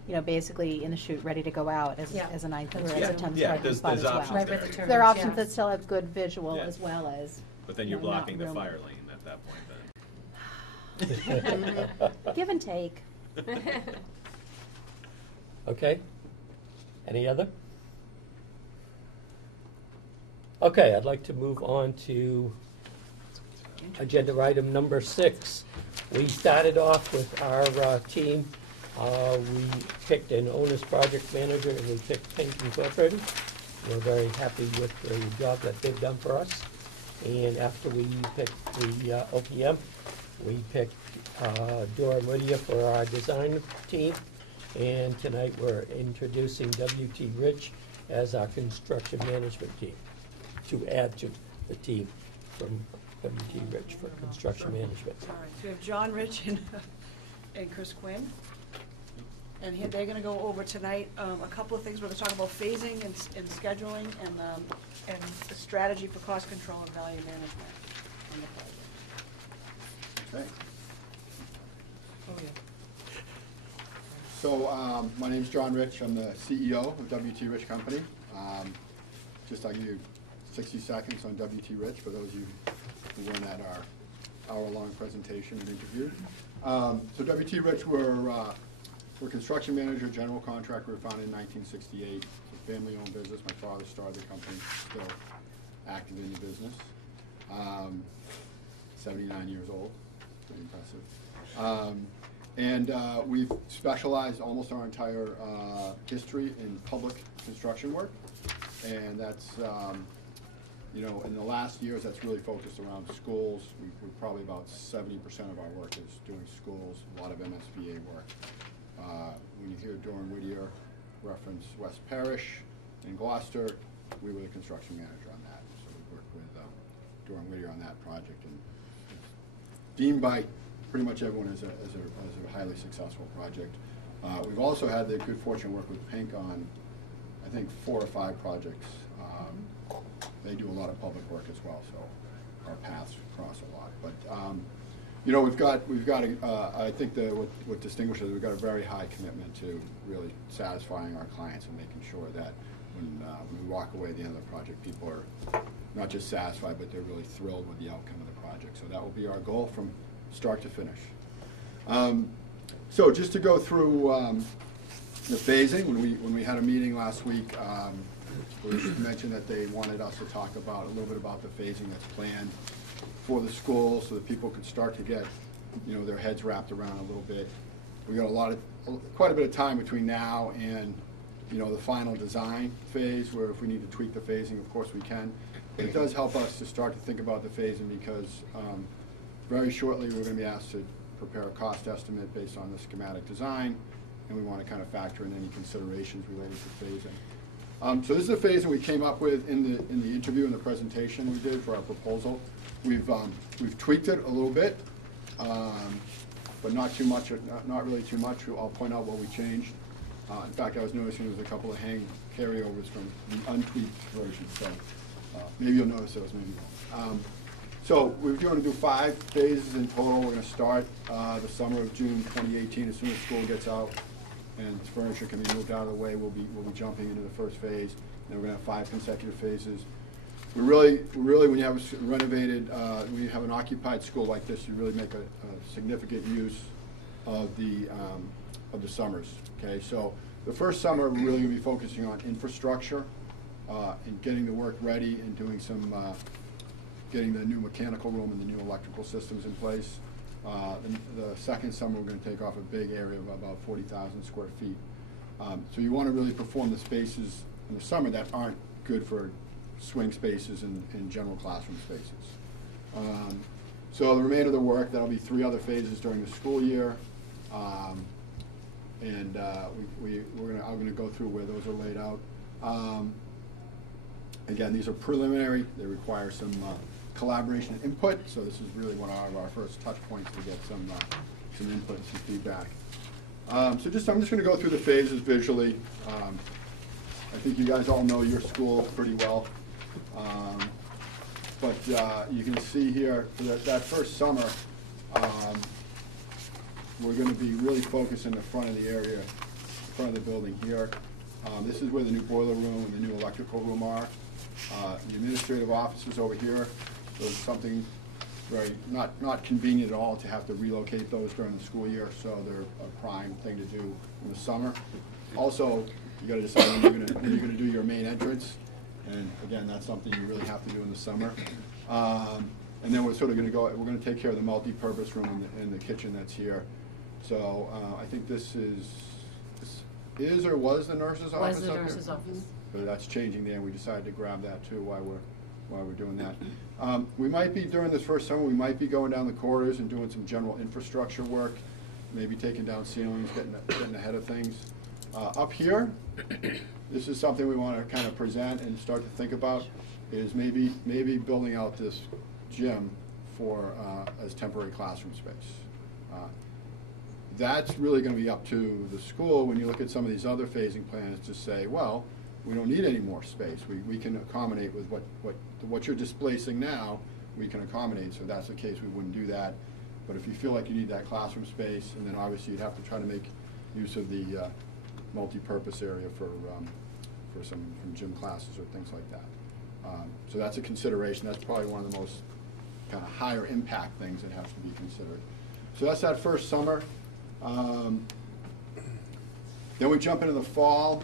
you know, basically in the chute, ready to go out as, Yeah. as a 9th or as Yeah. a 10th Yeah, parking there's spot as well. options Right where the turn There are is, options yeah. that still have good visual Yeah. as well as. But then you you're know, not blocking the room. fire lane at that point then. Give and take. Okay? Any other? Okay, I'd like to move on to agenda item number 6. We started off with our team. We picked an owner's project manager, and we picked Pink Incorporated. We're very happy with the job that they've done for us. And after we picked the OPM, we picked Dora Whittier for our design team. And tonight we're introducing W.T. Rich as our construction management team, to add to the team from W.T. Rich for construction management. All right, so we have John Rich and Chris Quinn. And they're going to go over tonight a couple of things. We're going to talk about phasing and scheduling and the strategy for cost control and value management on the project. Okay. Oh, yeah. So my name's John Rich. I'm the CEO of W.T. Rich Company. Just I'll give you 60 seconds on W.T. Rich for those of you who weren't at our hour-long presentation and interview. So W.T. Rich, we're a construction manager, general contractor. We were founded in 1968. It's a family-owned business. My father started the company, still active in the business. 79 years old, pretty impressive. And we've specialized almost our entire history in public construction work. And that's, you know, in the last years, that's really focused around schools. We're probably about 70% of our work is doing schools, a lot of MSBA work. When you hear Doran Whittier reference West Parish in Gloucester, we were the construction manager on that. So we worked with Doran Whittier on that project, and it's deemed by pretty much everyone as a highly successful project. We've also had the good fortune to work with Pink on, I think, 4 or 5 projects. They do a lot of public work as well, so our paths cross a lot. But you know, we've got I think what distinguishes, we've got a very high commitment to really satisfying our clients and making sure that when we walk away at the end of the project, people are not just satisfied, but they're really thrilled with the outcome of the project. So that will be our goal from start to finish. So just to go through the phasing, when we had a meeting last week, we mentioned that they wanted us to talk about a little bit about the phasing that's planned for the school, so that people could start to get, you know, their heads wrapped around a little bit. We got quite a bit of time between now and, you know, the final design phase, where if we need to tweak the phasing, of course we can. But it does help us to start to think about the phasing, because very shortly we're going to be asked to prepare a cost estimate based on the schematic design, and we want to kind of factor in any considerations related to phasing. So this is a phasing we came up with in the interview and the presentation we did for our proposal. We've tweaked it a little bit, but not too much, not really too much. I'll point out what we changed. In fact, I was noticing there's a couple of carryovers from the untweaked version, so maybe you'll notice those, maybe you won't. So we're going to do 5 phases in total. We're going to start the summer of June 2018. As soon as school gets out and furniture can be moved out of the way, we'll be jumping into the first phase. then we're gonna have 5 consecutive phases. We really, when you have a renovated, when you have an occupied school like this, you really make a significant use of the summers, okay? So the first summer, we're really gonna be focusing on infrastructure, and getting the work ready and doing some, getting the new mechanical room and the new electrical systems in place. The second summer, we're going to take off a big area of about 40,000 square feet. So you want to really perform the spaces in the summer that aren't good for swing spaces and general classroom spaces. So the remainder of the work, that'll be 3 other phases during the school year. I'm going to go through where those are laid out. Again, these are preliminary. They require some collaboration and input, so this is really one of our first touch points to get some input and some feedback. I'm just going to go through the phases visually. I think you guys all know your school pretty well. But you can see here that first summer, we're going to be really focused in the front of the area, the front of the building here. This is where the new boiler room and the new electrical room are. The administrative offices over here. So it's something very not convenient at all to have to relocate those during the school year, so they're a prime thing to do in the summer. Also, you got to decide when you're going to do your main entrance, and again, that's something you really have to do in the summer. And then we're sort of going to go. We're going to take care of the multi-purpose room and the kitchen that's here. So I think this is or was the nurse's office. Was the up nurse's here? office. But that's changing there, and we decided to grab that too while we're doing that. We might be, during this first summer, we might be going down the corridors and doing some general infrastructure work, maybe taking down ceilings, getting ahead of things. Up here, this is something we want to kind of present and start to think about, is maybe building out this gym for as temporary classroom space. That's really going to be up to the school when you look at some of these other phasing plans to say, well, we don't need any more space. We can accommodate with what you're displacing now, we can accommodate. So if that's the case, we wouldn't do that. But if you feel like you need that classroom space, and then obviously you'd have to try to make use of the multi-purpose area for some gym classes or things like that. So that's a consideration. That's probably one of the most kind of higher impact things that have to be considered. So that's that first summer. Then we jump into the fall.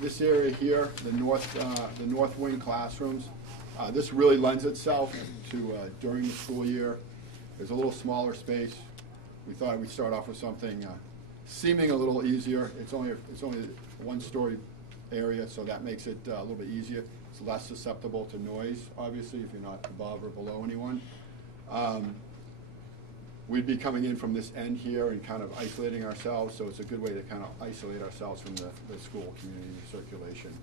This area here, the north wing classrooms, this really lends itself to during the school year. There's a little smaller space. We thought we'd start off with something seeming a little easier. It's only a 1-story area, so that makes it a little bit easier. It's less susceptible to noise, obviously, if you're not above or below anyone. We'd be coming in from this end here and kind of isolating ourselves, so it's a good way to kind of isolate ourselves from the school community circulation.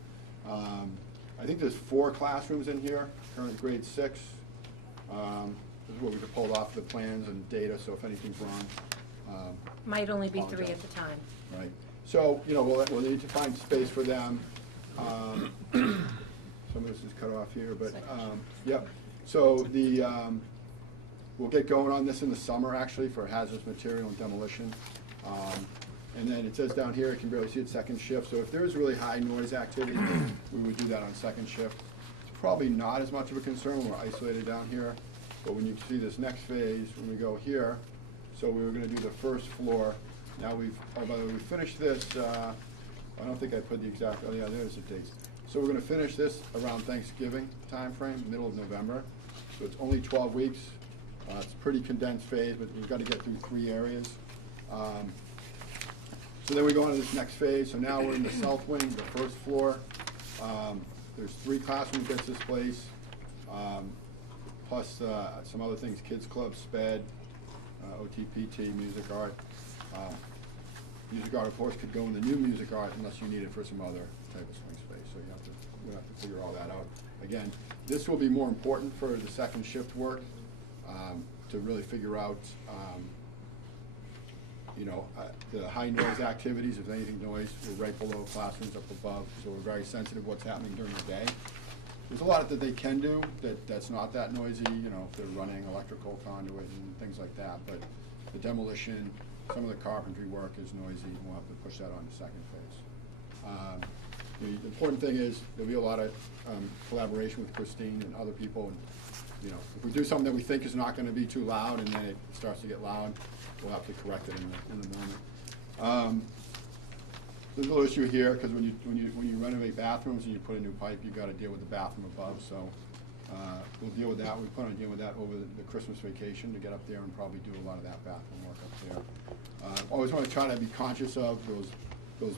I think there's 4 classrooms in here, current grade 6. This is what we could pull off the plans and data, so if anything's wrong. Might only be apologize. 3 at the time. Right. So, we'll need to find space for them. Some of this is cut off here, but, yep. So we'll get going on this in the summer, actually, for hazardous material and demolition. And then it says down here, you can barely see it, second shift. So if there's really high noise activity, we would do that on second shift. It's probably not as much of a concern when we're isolated down here. But when you see this next phase, when we go here, so we were going to do the first floor. Now by the way, we finished this, I don't think I put the exact, oh yeah, there's the dates. So we're going to finish this around Thanksgiving time frame, middle of November. So it's only 12 weeks. It's a pretty condensed phase, but we've got to get through 3 areas. So then we go on to this next phase. So now we're in the south wing, the first floor. There's 3 classrooms at this place, plus some other things, kids club, SPED, OTPT, music art. Music art, of course, could go in the new music art unless you need it for some other type of swing space. So we'll have to figure all that out. Again, this will be more important for the second shift work. To really figure out, the high noise activities. If anything noise, we're right below classrooms, up above, so we're very sensitive to what's happening during the day. There's a lot that they can do that's not that noisy, if they're running electrical conduit and things like that, but the demolition, some of the carpentry work is noisy, and we'll have to push that on to second phase. The important thing is there'll be a lot of collaboration with Christine and other people. And, you know, if we do something that we think is not going to be too loud and then it starts to get loud, we'll have to correct it in the moment. There's a little issue here because when you renovate bathrooms and you put a new pipe, you've got to deal with the bathroom above. So we'll deal with that. We plan on dealing with that over the Christmas vacation to get up there and probably do a lot of that bathroom work up there. Always want to try to be conscious of those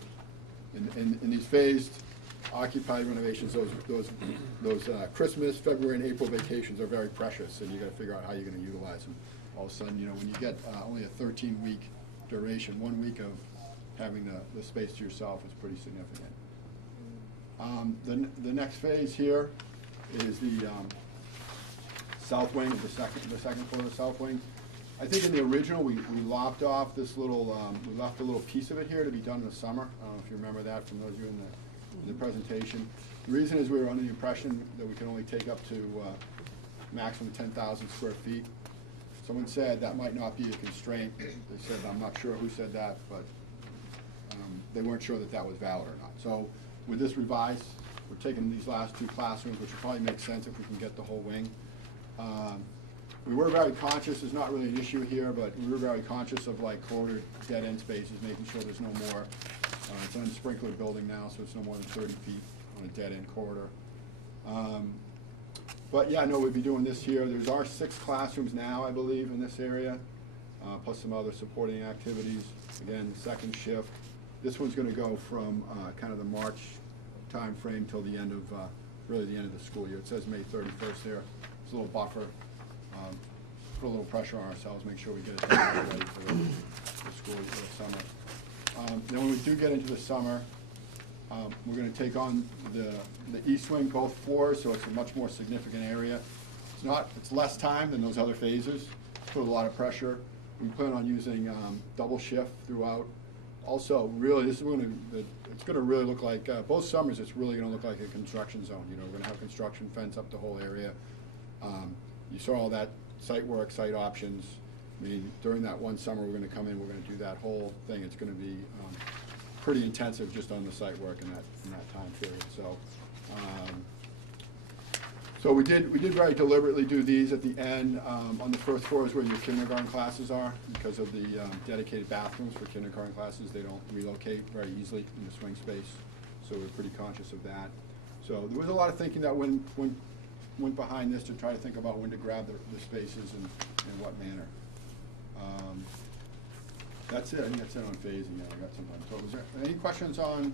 in these phased occupied renovations. Those Christmas, February, and April vacations are very precious, and you got to figure out how you're going to utilize them. All of a sudden, you know, when you get only a 13-week duration, 1 week of having the space to yourself is pretty significant. The next phase here is the south wing of the second floor of the south wing. I think in the original we lopped off this little we left a little piece of it here to be done in the summer. I don't know if you remember that from those of you in the presentation. The reason is we were under the impression that we could only take up to maximum 10,000 square feet. Someone said that might not be a constraint. They said, I'm not sure who said that, but they weren't sure that was valid or not. So with this revised, we're taking these last two classrooms, which will probably make sense if we can get the whole wing. We were very conscious, it's not really an issue here, but we were very conscious of like corridor dead end spaces, making sure there's no more. It's an unsprinklered building now, so it's no more than 30 feet on a dead end corridor. But yeah, no, we'd be doing this here. There's our 6 classrooms now, I believe, in this area, plus some other supporting activities. Again, the second shift. This one's going to go from kind of the March time frame till the end of, really the end of the school year. It says May 31st there. It's a little buffer. Put a little pressure on ourselves, make sure we get it done ready for the school year, the summer. Then when we do get into the summer, we're going to take on the east wing, both floors, so it's a much more significant area. It's less time than those other phases. Put a lot of pressure. We plan on using double shift throughout. Also, really, this is it's going to really look like both summers. It's really going to look like a construction zone. You know, we're going to have construction fence up the whole area. You saw all that site work, site options. I mean, during that one summer, we're going to come in. We're going to do that whole thing. It's going to be pretty intensive just on the site work in that time period. So we did very deliberately do these at the end. On the first floor is where your kindergarten classes are. Because of the dedicated bathrooms for kindergarten classes, they don't relocate very easily in the swing space. So we're pretty conscious of that. So there was a lot of thinking that went behind this to try to think about when to grab the spaces and in what manner. That's it. I think that's it on phasing. Yeah, I got some time. So was there any questions on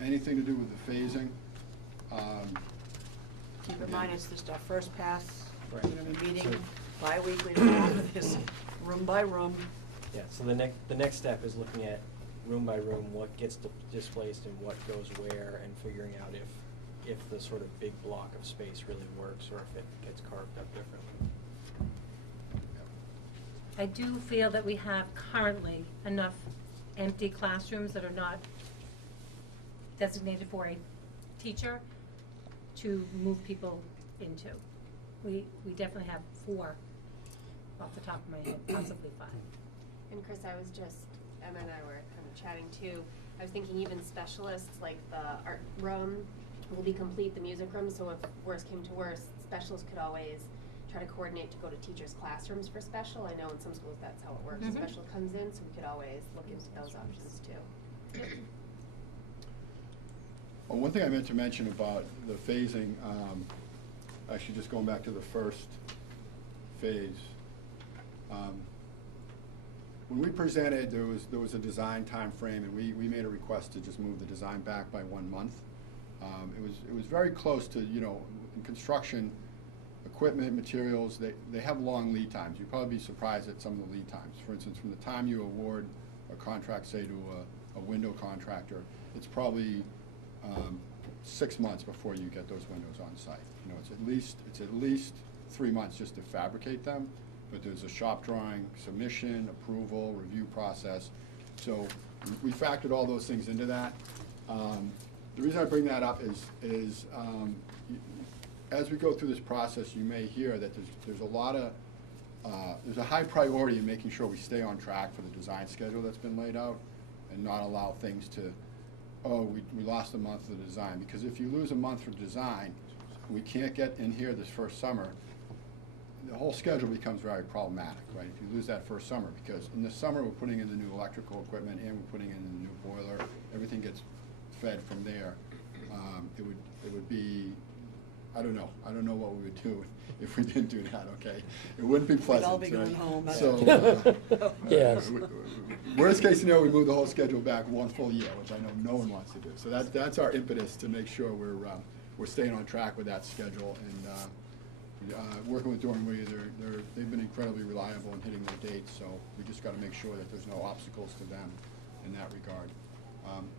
anything to do with the phasing? Keep in mind, it's just our first pass. Right. We're going to be meeting bi-weekly over this, room by room. Yeah, so the next step is looking at room by room, what gets displaced and what goes where, and figuring out if the sort of big block of space really works or if it gets carved up differently. I do feel that we have currently enough empty classrooms that are not designated for a teacher to move people into. We definitely have 4 off the top of my head, possibly 5. And Chris, Emma and I were kind of chatting too. I was thinking even specialists, like the art room will be complete, the music room, so if worse came to worse, specialists could always try to coordinate to go to teachers' classrooms for special. I know in some schools that's how it works. Mm-hmm. Special comes in, so we could always look into those options too. Well, one thing I meant to mention about the phasing, actually just going back to the first phase. When we presented, there was a design time frame, and we made a request to just move the design back by 1 month. It was very close to, you know, in construction, equipment, materials, they have long lead times. You'd probably be surprised at some of the lead times. For instance, from the time you award a contract, say to a window contractor, it's probably 6 months before you get those windows on site. You know, it's at least 3 months just to fabricate them, but there's a shop drawing, submission, approval, review process. So we factored all those things into that. The reason I bring that up is as we go through this process, you may hear that there's a lot of there's a high priority in making sure we stay on track for the design schedule that's been laid out, and not allow things to oh, we lost a month of the design, because if you lose a month for design, we can't get in here this first summer, the whole schedule becomes very problematic, right? If you lose that first summer, because in the summer, we're putting in the new electrical equipment and we're putting in the new boiler, everything gets fed from there. It would be, I don't know what we would do if we didn't do that, okay? It wouldn't be pleasant, all be right? going home. So, Yes. worst case scenario, we move the whole schedule back one full year, which I know no one wants to do. So that's our impetus to make sure we're staying on track with that schedule, and working with Doran Williams, they've been incredibly reliable in hitting their dates, so we just got to make sure that there's no obstacles to them in that regard.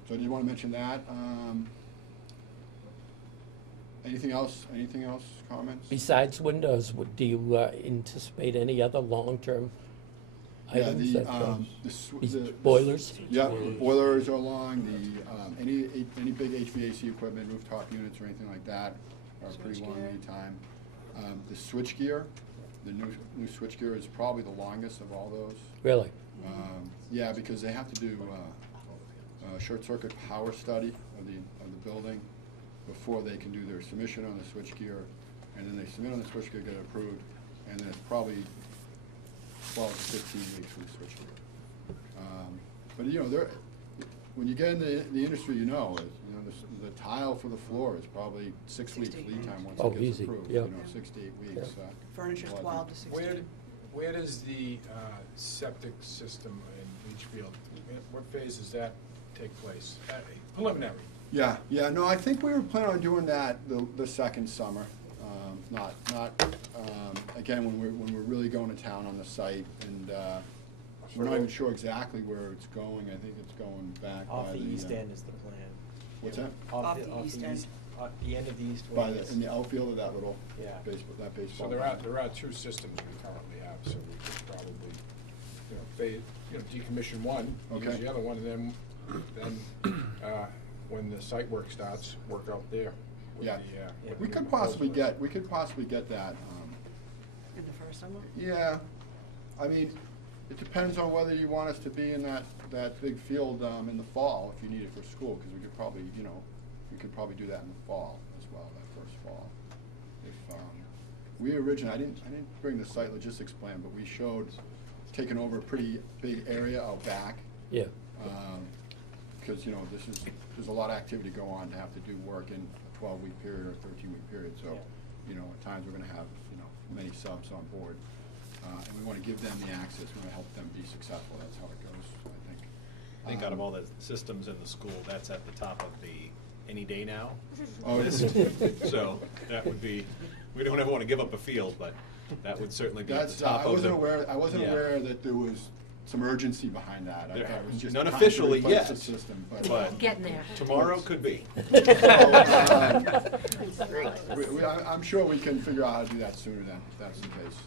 So I did want to mention that. Anything else? Comments? Besides windows, do you anticipate any other long-term items? The boilers? Yeah, boilers are along, any big HVAC equipment, rooftop units or anything like that are pretty long lead time. The switchgear, the new switchgear is probably the longest of all those. Really? Yeah, because they have to do a short circuit power study of the building before they can do their submission on the switchgear, and then they submit on the switchgear, get it approved, and then it's probably 12 to 15 weeks for the switchgear. But when you get in the industry, the tile for the floor is probably 6 weeks lead time once it gets easy. approved. Yeah. 6 to 8 weeks. Furniture's 12 to 16. Where does the septic system in Leachfield, what phase does that take place? Preliminary. Yeah, no, I think we were planning on doing that the second summer. Again, when we're really going to town on the site, and we're not even sure exactly where it's going. I think it's going back Off by the east end is the plan. What's that? Off the east end. The end of the east By wing. in the outfield of that little Yeah. baseball. So there are two systems we currently have, so we could probably, decommission one, use Okay. the other one, and then when the site work starts, work out there. With Yeah, the, with we the could proposed possibly get that. In the first summer? Yeah, I mean, it depends on whether you want us to be in that big field in the fall, if you need it for school, because we could probably, do that in the fall as well, that first fall. If we originally, I didn't bring the site logistics plan, but we showed taking over a pretty big area out back. Yeah. Because there's a lot of activity go on to have to do work in a 12-week period or a 13-week period. So, at times we're going to have many subs on board, and we want to give them the access. We want to help them be successful. That's how it goes, I think. I think out of all the systems in the school, that's at the top of the any day now Oh, list. So that would be, we don't ever want to give up a field, but that would certainly be at the top I of the. wasn't aware that there was some urgency behind that. I thought it was just None time to officially replace yet, the system, but Getting there. tomorrow could be. I'm sure we can figure out how to do that sooner then, if that's the case.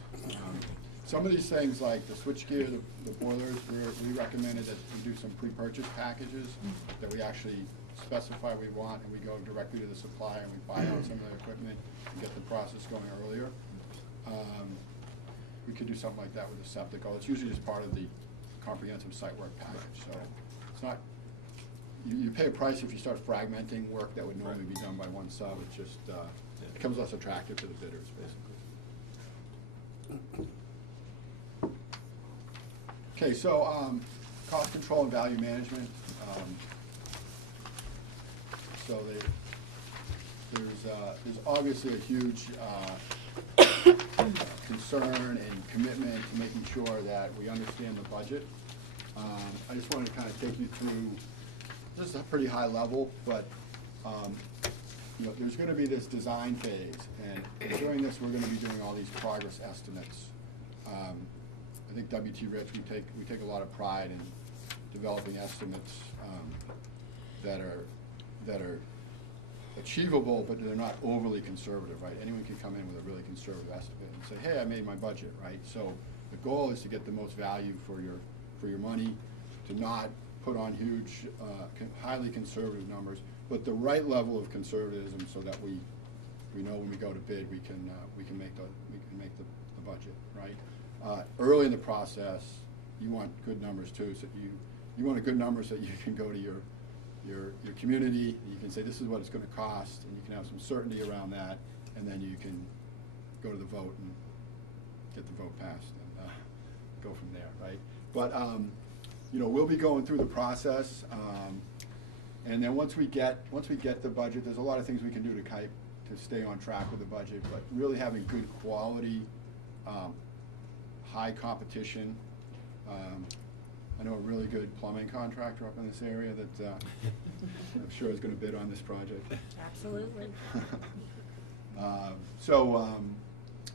Some of these things, like the switchgear, the boilers, we recommended that we do some pre-purchase packages, that we actually specify we want, and we go directly to the supplier and we buy out some of their equipment and get the process going earlier. We could do something like that with the septic. It's usually just part of the comprehensive site work package, so it's not, you pay a price if you start fragmenting work that would normally be done by one sub. It just becomes less attractive to the bidders, basically. Okay, so cost control and value management. So there's obviously a huge concern and commitment to making sure that we understand the budget. I just wanted to kind of take you through, this is a pretty high level, but there's going to be this design phase, and during this we're going to be doing all these progress estimates. I think W.T. Rich, we take a lot of pride in developing estimates that are achievable, but they're not overly conservative, right? Anyone can come in with a really conservative estimate and say, hey, I made my budget, right? So the goal is to get the most value for your money, to not put on huge, highly conservative numbers, but the right level of conservatism so that we know when we go to bid we can make the budget, right? Early in the process, you want good numbers too, so you want a good number so you can go to your your community. You can say this is what it's going to cost, and you can have some certainty around that, and then you can go to the vote and get the vote passed and go from there, right? But you know, we'll be going through the process, and then once we get the budget, there's a lot of things we can do to stay on track with the budget. But really having good quality, high competition. I know a really good plumbing contractor up in this area that I'm sure is going to bid on this project. Absolutely.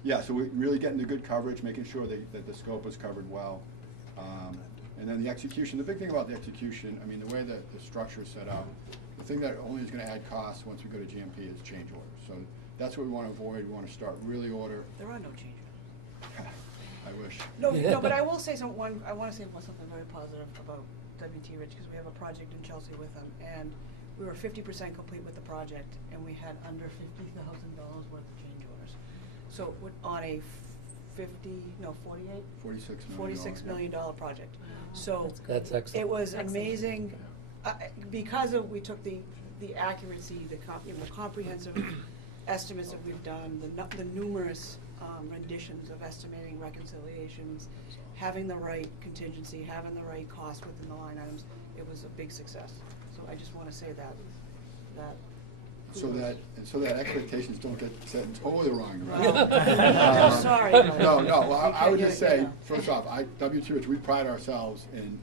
Yeah, so we're really getting the good coverage, making sure that the scope is covered well. And then the execution, the big thing about the execution, I mean, the way that the structure is set up, the thing that only is going to add costs once we go to GMP is change orders. So that's what we want to avoid. We want to start really order. There are no changes. I wish. No, but I will say I want to say something very positive about WT Rich, because we have a project in Chelsea with them, and we were 50% complete with the project, and we had under $50,000 worth of change orders. So on a $46 million project. So That's excellent. it was amazing because we took the accuracy, the comprehensive estimates that we've done, the numerous renditions of estimating reconciliations, having the right contingency, having the right cost within the line items. It was a big success. So I just want to say that. So that expectations don't get set totally wrong. I'm sorry. No. Well, I would just say, Yeah. first off, WT Rich, we pride ourselves in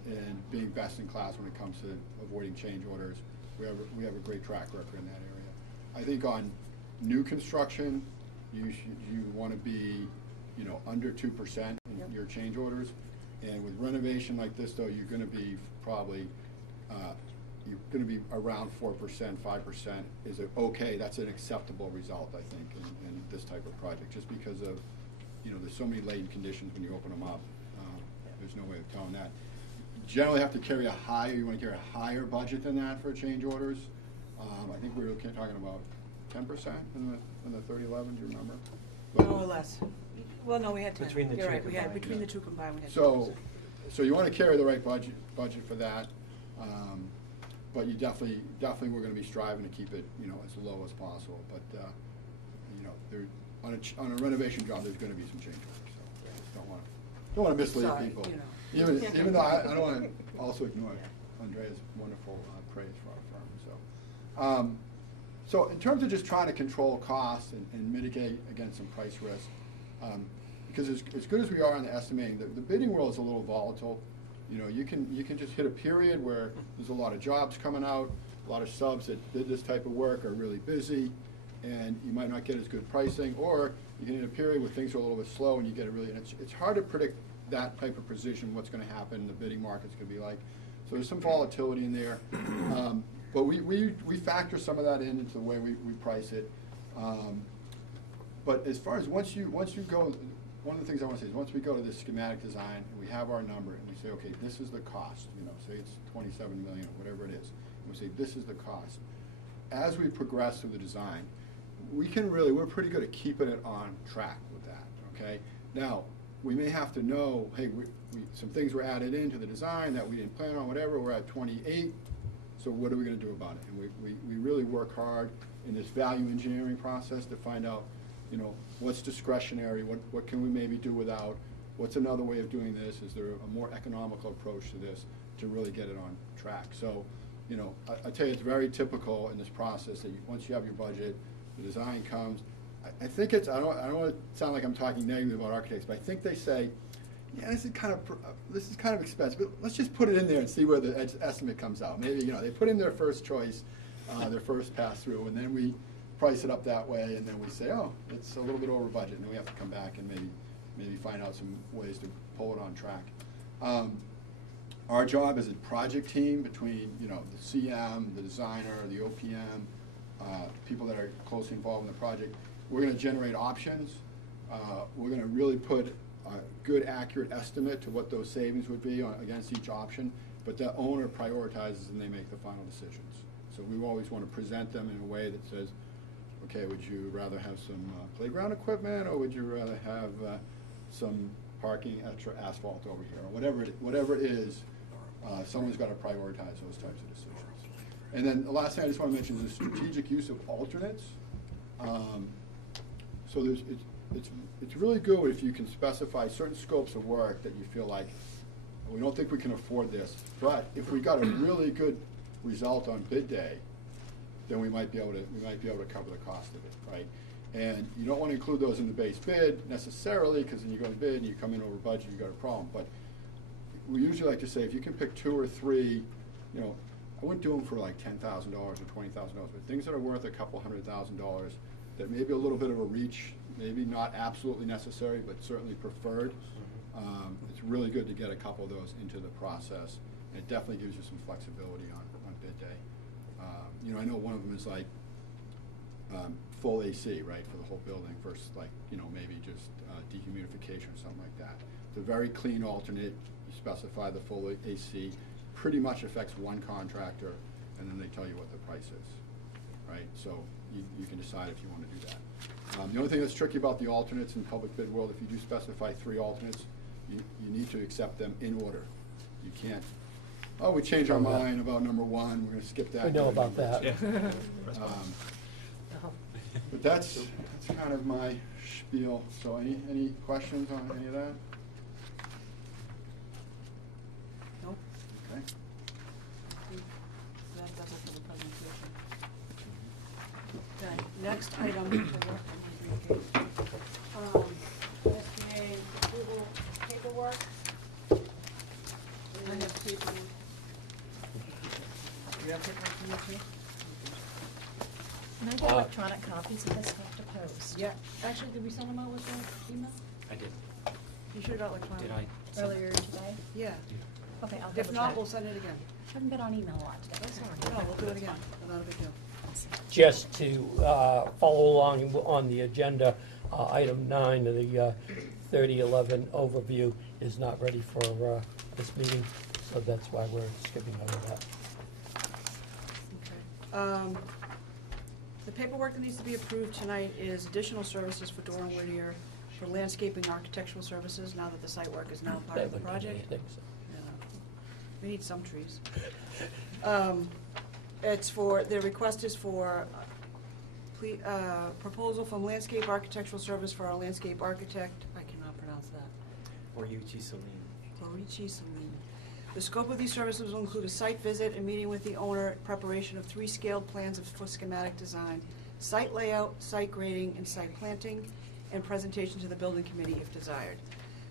being best in class when it comes to avoiding change orders. We have a great track record in that area. I think on new construction, you want to be, under 2% in your change orders. And with renovation like this, though, you're going to be probably you're going to be around 4%, 5% is okay. That's an acceptable result, I think, in this type of project, just because of, there's so many latent conditions when you open them up. There's no way of telling that. You generally have to carry you want to carry a higher budget than that for change orders. I think we were talking about 10% in the 3011, do you remember? More or less. Well, no, we had 10. Between the You're two right. We had combined, between yeah. the two combined. We had 10%. So you want to carry the right budget for that, but you definitely we're going to be striving to keep it as low as possible. But there on a renovation job, there's going to be some change orders. So just don't want to mislead Sorry, people. Even though I don't want to also ignore Andrea's wonderful praise for our firm. So in terms of just trying to control costs and mitigate against some price risk, because as good as we are on the estimating, the bidding world is a little volatile. You can just hit a period where there's a lot of jobs coming out, a lot of subs that did this type of work are really busy, and you might not get as good pricing, or you can hit a period where things are a little bit slow and you get it's hard to predict that type of precision, what's going to happen, the bidding market's going to be like. So there's some volatility in there. But we factor some of that into the way we price it. But as far as once you go, one of the things I want to say is once we go to this schematic design and we have our number and we say, okay, this is the cost, say it's 27 million or whatever it is, and we say this is the cost. As we progress through the design, we're pretty good at keeping it on track with that, okay? Now, we may have to know, hey, some things were added into the design that we didn't plan on, whatever, we're at 28, so what are we going to do about it? And we really work hard in this value engineering process to find out, what's discretionary, what can we maybe do without, what's another way of doing this, is there a more economical approach to this to really get it on track. So, I tell you, it's very typical in this process that once you have your budget, the design comes. I think I don't want to sound like I'm talking negatively about architects, but I think they say, yeah, this is kind of expensive, but let's just put it in there and see where the estimate comes out. Maybe, they put in their first choice, their first pass through, and then we price it up that way, and then we say, oh, it's a little bit over budget, and then we have to come back and maybe find out some ways to pull it on track. Our job as a project team between, the CM, the designer, the OPM, people that are closely involved in the project, we're going to generate options. We're going to really put a good, accurate estimate to what those savings would be against each option, but the owner prioritizes and they make the final decisions. So we always want to present them in a way that says, okay, would you rather have some playground equipment, or would you rather have some parking, extra asphalt over here, or whatever it is, someone's got to prioritize those types of decisions. And then the last thing I just want to mention is the strategic use of alternates. So it's really good if you can specify certain scopes of work that you feel like, we don't think we can afford this, but if we got a really good result on bid day, then we might be able to cover the cost of it, right? And you don't want to include those in the base bid necessarily, because then you go to bid and you come in over budget, you got a problem. But we usually like to say, if you can pick 2 or 3, you know, I wouldn't do them for like $10,000 or $20,000, but things that are worth a couple $100,000 that may be a little bit of a reach, maybe not absolutely necessary, but certainly preferred. It's really good to get a couple of those into the process. And it definitely gives you some flexibility on bid day. You know, I know one of them is like full AC, right, for the whole building versus like, you know, maybe just dehumidification or something like that. It's a very clean alternate. You specify the full AC. Pretty much affects one contractor, and then they tell you what the price is, right? So you can decide if you want to do that. The only thing that's tricky about the alternates in the public bid world, if you do specify 3 alternates, you need to accept them in order. You can't, oh, we changed our mind about number 1, we're going to skip that. We know about that. Yeah. But that's kind of my spiel. So any questions on any of that? Nope. Okay. That does it for the presentation. Okay, next item. SBA approval paperwork. I have paper. You have paper from you too? Can I get electronic copies of this stuff to post? Yeah, actually, did we send them out with the email? I did. You should have got electronic. Did I? Earlier today? Yeah. Okay, I'll If double not, check. we'll send it again. Haven't been on email a lot today. That's all right. No, we'll do it again. Not a big deal. Just to follow along on the agenda, item 9 of the 3011 overview is not ready for this meeting, so that's why we're skipping over that. Okay. The paperwork that needs to be approved tonight is additional services for Dora Whittier for landscaping architectural services, now that the site work is now part of the project. Yeah. We need some trees. It's for, the request is for proposal from landscape architectural service for our landscape architect. I cannot pronounce that. Oriuchi Celine. Oriuchi Celine. The scope of these services will include a site visit, a meeting with the owner, preparation of 3 scaled plans for schematic design, site layout, site grading, and site planting, and presentation to the building committee if desired.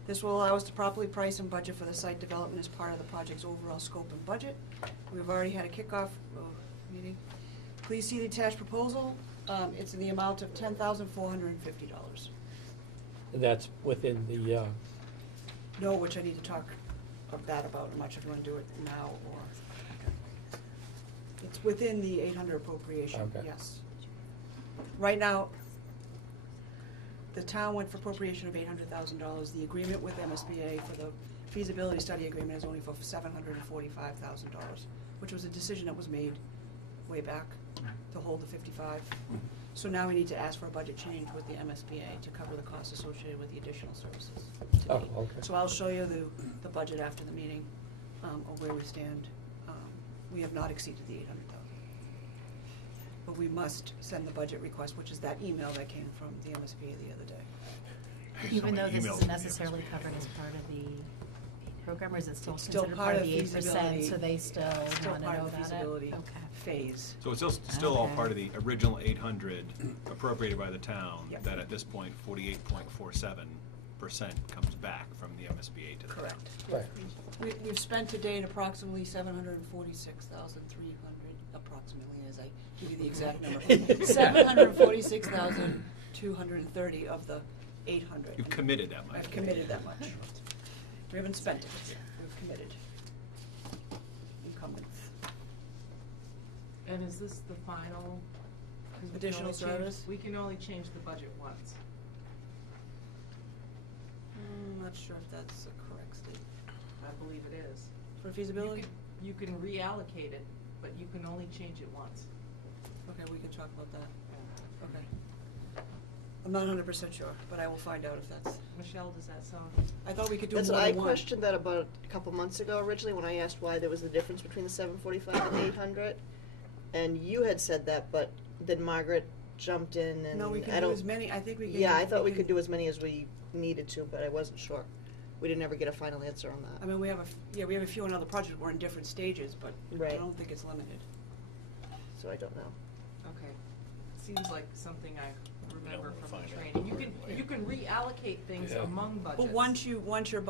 This will allow us to properly price and budget for the site development as part of the project's overall scope and budget. We've already had a kickoff meeting. Please see the attached proposal. It's in the amount of $10,450. That's within the, No, which I need to talk about. I'm not sure if you want to do it now or. It's within the 800 appropriation, Okay. yes. Right now, the town went for appropriation of $800,000. The agreement with MSBA for the feasibility study agreement is only for $745,000, which was a decision that was made way back to hold the 55. So now we need to ask for a budget change with the MSBA to cover the costs associated with the additional services. oh, okay. So I'll show you the budget after the meeting, of where we stand. We have not exceeded the $800,000. But we must send the budget request, which is that email that came from the MSBA the other day. Even though this isn't necessarily covered as part of the program, or is it still It's still considered part part of of the 8%, feasibility. so they still Still want to part know of the about it? feasibility Okay. phase. So it's still all Okay. part of the original 800 appropriated by the town, Yep. that at this point, 48.47% comes back from the MSBA to the town. Correct. Right. We've spent to date approximately $746,300, approximately, as I give you the exact number. $746,230 of the 800. You've committed that much. I've committed that much. We haven't spent it, we've committed. Incumbents. And is this the final? 'cause we can Additional only change- service? We can only change the budget once. I'm not sure if that's a correct statement. I believe it is. For feasibility? You can reallocate it, but you can only change it once. Okay, we can talk about that. Okay. I'm not 100% sure, but I will find out if that's. Michelle, does that sound? I thought we could do That's, more I than one. questioned that about a couple months ago originally when I asked why there was the difference between the 745 and the 800. and you had said that, but then Margaret jumped in and No, we can I do don't. as many, I think we can. Yeah, I thought we could do as many as we needed to, but I wasn't sure. We didn't ever get a final answer on I that. mean, we have we have a few on other projects, we're in different stages, but I Right. don't think it's limited. So I don't know. Okay. Seems like something I remember we'll from the find out. training. You can reallocate things Yeah. among budgets. But once you're,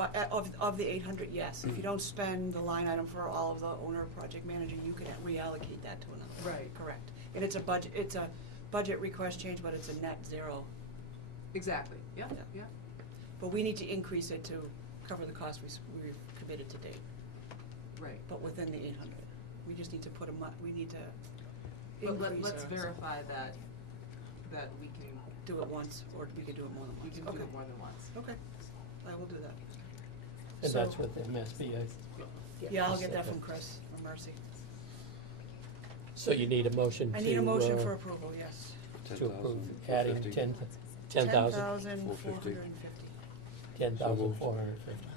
of the 800, yes. If you don't spend the line item for all of the owner, project manager, you can reallocate that to another. Right. Correct. And it's a budget request change, but it's a net zero. Exactly, yeah, Yeah. yeah. But we need to increase it to cover the cost we've committed to date, Right. but within the 800. We just need to put we need to But increase let's our- verify that we can, Do it once, or we can do it more than we once. can do Okay. it more than once. Okay, I will do that. And So- that's with MSBA. Yeah, I'll get that from Chris, from Mercy. So you need a motion to. I need a motion for approval, yes. To approve adding 10,000. 10,450. 10,450.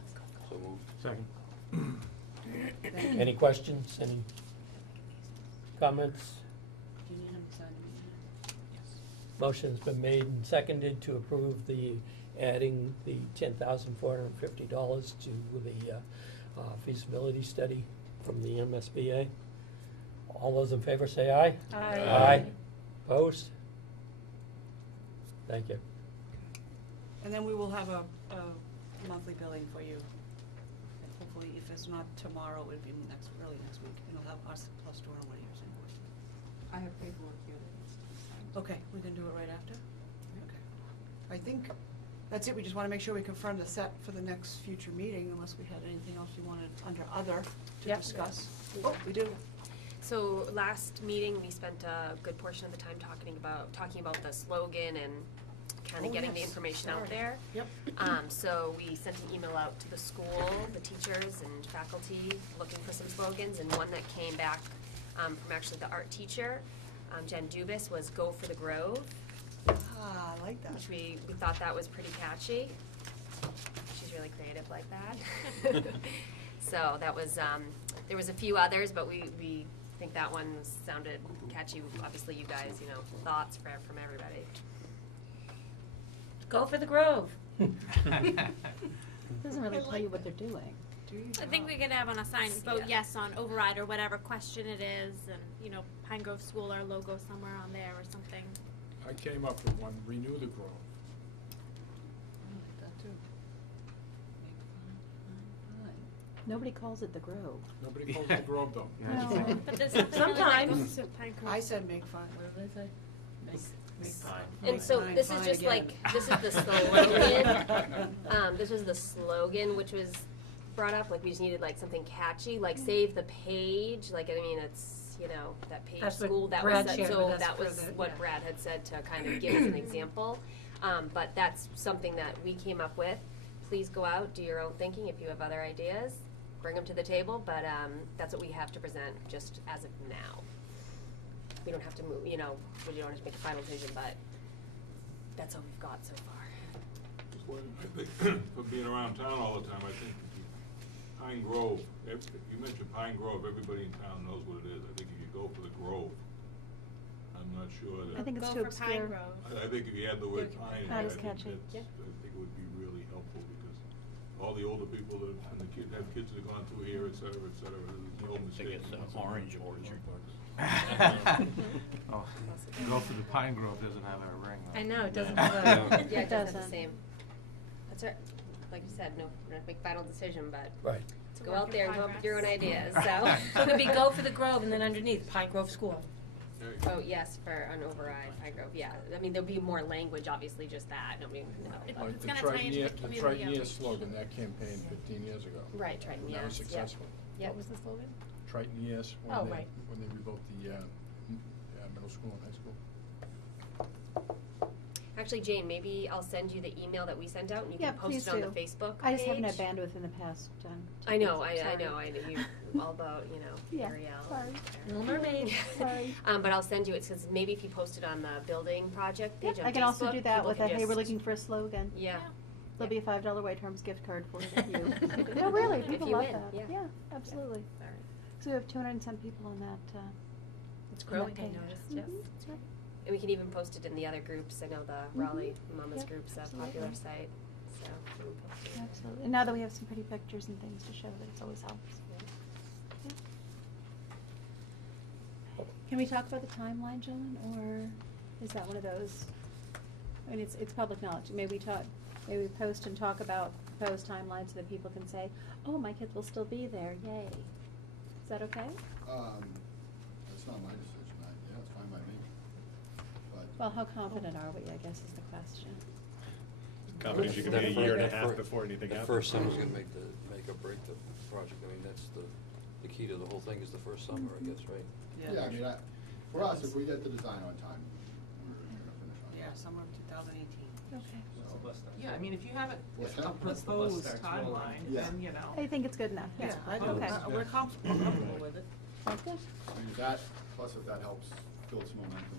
So moved. Second. Any questions, any comments? Do you need him to sign it? Motion's been made and seconded to approve the, adding the $10,450 to the feasibility study from the MSBA. All those in favor say aye. Aye. Aye. Opposed? Thank you. And then we will have a monthly billing for you. And hopefully, if it's not tomorrow, it would be early next week. And it'll have us plus Dora and Whittier's invoice. I have paperwork here that needs to be signed. Okay, we can do it right after? Okay. I think that's it. We just want to make sure we confirm the set for the next future meeting, unless we had anything else we wanted under other to Yep. discuss. Oh, we do. So last meeting, we spent a good portion of the time talking about the slogan and kind of Oh, getting the yes. information out Sorry. there. Yep. So we sent an email out to the school, the teachers and faculty, looking for some slogans, and one that came back from actually the art teacher, Jen Dubus, was "Go for the Grove," Ah, I like that. which we thought that was pretty catchy. She's really creative like that. So that was, there was a few others, but we think that one sounded catchy. Obviously, you guys, thoughts from everybody. Go for the Grove. Doesn't really tell you what they're doing. I think we could have on a sign, vote yes on override or whatever question it is, and, Pine Grove School, our logo somewhere on there or something. I came up with one, renew the grove. That too. Nobody calls it the Grove. Nobody calls it the grove, though. No. But there's nothing really that Sometimes. goes to Pine Grove. I said make fun. What did I say? Make And so fine, this fine is just again. this is the slogan. This was the slogan which was brought up. Like we just needed like something catchy, like save the page. Like it's that page That's what school that Brad was shared so with us that for was the- what yeah. Brad had said to kind of give us an example. But that's something that we came up with. Please go out, do your own thinking. If you have other ideas, bring them to the table. But that's what we have to present just as of now. We don't have to move. We don't have to make a final decision, but that's all we've got so far. Well, I think for being around town all the time, I think Pine Grove, you mentioned Pine Grove, everybody in town knows what it is. I think if you go for the Grove, I'm not sure that. I think it's Go too for Pine obscure. Grove. I think if you add the word pine in Not there, as catchy. I think it would be really helpful because all the older people that, and the kids, have kids that have gone through here, et cetera, there's the old I think mistake. it's an orange orchard. Oh, go for the Pine Grove doesn't have a ring. I know, it doesn't Yeah, have a. it doesn't have the doesn't. same. That's right. Like you said, no, we're not make final decision, but Right. go out there and come up with your own ideas. So. So it could be Go for the Grove and then underneath Pine Grove School. Oh yes, for an override, Pine Grove. Yeah, I mean there'll be more language, obviously, just that. Nobody would know. It's but- gonna tie into the The community Triton Year outreach. slogan, that campaign 15 years ago. Right, Triton, And that was yes, yep. successful. Yep. What was the slogan? Triton Years, Oh, when right. they rebuilt the middle school and high school. Actually, Jane, maybe I'll send you the email that we sent out, and you Yeah, can post please it on do. the Facebook I just haven't page. had bandwidth in the past. I know, I Sorry. know. You all about Yeah, Ariel. sorry. Little Mermaid. Sorry. But I'll send you it because maybe if you post it on the building project page on I can also Facebook, do that people with can a, hey, we're just- looking for a slogan. Yeah. There'll be a $5 White Terms gift card for you. No, really, If people you love win, that. yeah. absolutely. Sorry. So we have 200 and some people on that It's growing, growing, I I noticed, noticed, yes. yes. And we can even post it in the other groups. I know the Raleigh Mamas Yep, group's a absolutely. popular site, so we can post it. Absolutely. And now that we have some pretty pictures and things to show, that it always helps. Yeah. Can we talk about the timeline, John, or is that one of those? I mean, it's public knowledge. Maybe we post and talk about proposed timelines so that people can say, "Oh, my kids will still be there! Yay!" Is that okay? That's not my decision. Yeah, it's fine by me. But Well, how confident are we? I guess is the question. Confidence you can be a year and a half before anything happens. The first summer's gonna make or break the project. I mean, that's the key to the whole thing is the first summer, I guess, right? yeah, I mean, for us, if we get the design on time, we're gonna finish on time. Yeah, summer of 2018. Okay. Yeah, I mean, if you have it What's a that? proposed timeline, Yeah. then, you know. I think it's good enough. Yeah, I do. Okay. We're comfortable with it. That's good. I mean, that, plus if that helps build some momentum.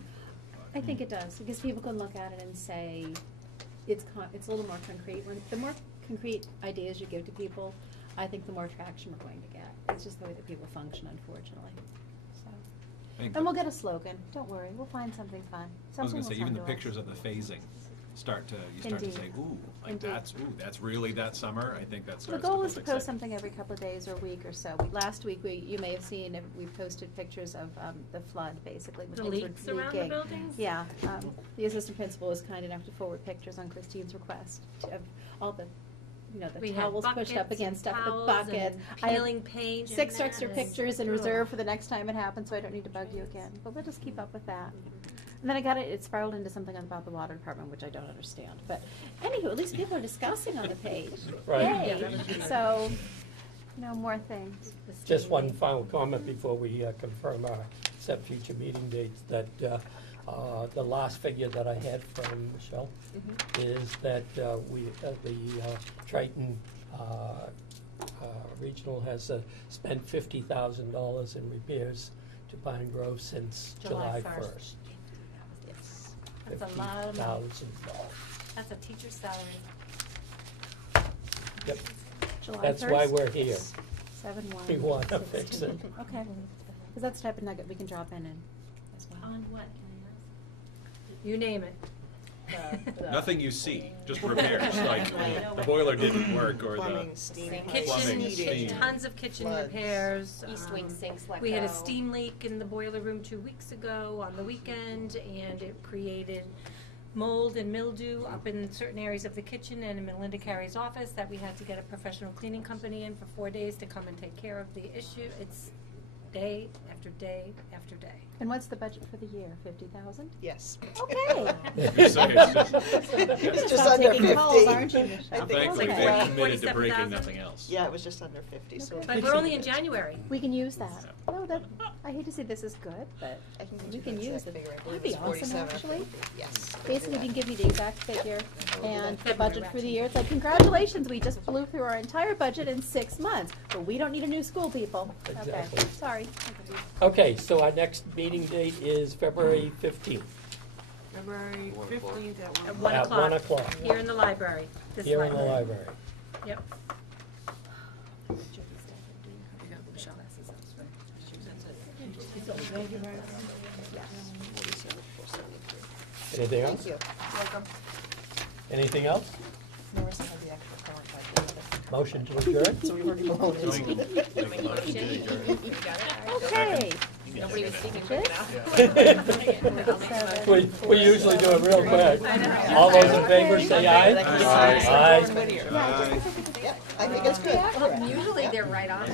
I think it does, because people can look at it and say, it's a little more concrete. The more concrete ideas you give to people, I think the more traction we're going to get. It's just the way that people function, unfortunately. So, and we'll get a slogan. Don't worry, we'll find something fun. I was going to Something say, even the will come to pictures us. of the phasing start to say, Indeed. ooh, like Indeed. that's really that summer. I think that The starts goal to is to build post excitement. something every couple of days or a week or so. Last week, you may have seen, we posted pictures of the flood, basically. when The things were leaks around the leaking. buildings? Yeah. The assistant principal was kind enough to forward pictures on Christine's request of all the, the We had towels pushed up buckets against and stuff, the towels bucket. and I have peeling paint 6 and extra that. pictures in Ugh. reserve for the next time it happens, so I don't need to bug you again. But we'll just keep up with that. And then it spiraled into something about the water department, which I don't understand. But anywho, at least people are discussing on the page. Right. Yay. So, more things. Just one final comment before we confirm our set future meeting dates, that the last figure that I had from Michelle is that the Triton Regional has spent $50,000 in repairs to Pine Grove since July 1st. Yes. That's a lot of money. $50,000. That's a teacher's salary. Yep. July That's 1st? why we're here. 7/1. We want to fix it. Okay. Because that's the type of nugget we can drop in as well. On what, can You name it. Nothing you see, just repairs. Like the boiler didn't work or Plumbing, the steam. plumbing, steam. Tons of kitchen Floods. repairs. East wing sinks let We had a go. steam leak in the boiler room 2 weeks ago on the weekend, and it created mold and mildew up in certain areas of the kitchen and in Melinda Carey's office that we had to get a professional cleaning company in for 4 days to come and take care of the issue. It's day after day after day. And what's the budget for the year? 50,000? Yes. Okay. It's just Stop under taking 50. calls, aren't you, Michelle? I think Thankfully, it's they're like committed to breaking 47,000? nothing else. Yeah, it was just under 50. So But we're only in January. We can use that. No, I hate to say this is good, but I can get we you can that use exact it. figure. I That'd believe be it's awesome, 47. actually. Yes. Basically, we can give you the exact figure and the February, budget for the year. It's like, congratulations, we just blew through our entire budget in 6 months, but we don't need a new school, people. Exactly. Okay, sorry. Okay, so our next meeting date is February 15th. February 15th at At 1 At 1 o'clock. Here in the library. This Here in the library. Yep. Anything else? Thank you. Welcome. Anything else? Marissa had the extra current budget. Motion to adjourn? So we were going Okay. Nobody was speaking quick enough. We usually do it real quick. All those in favor say aye. Aye. Yeah, I think it's good. Usually they're right on.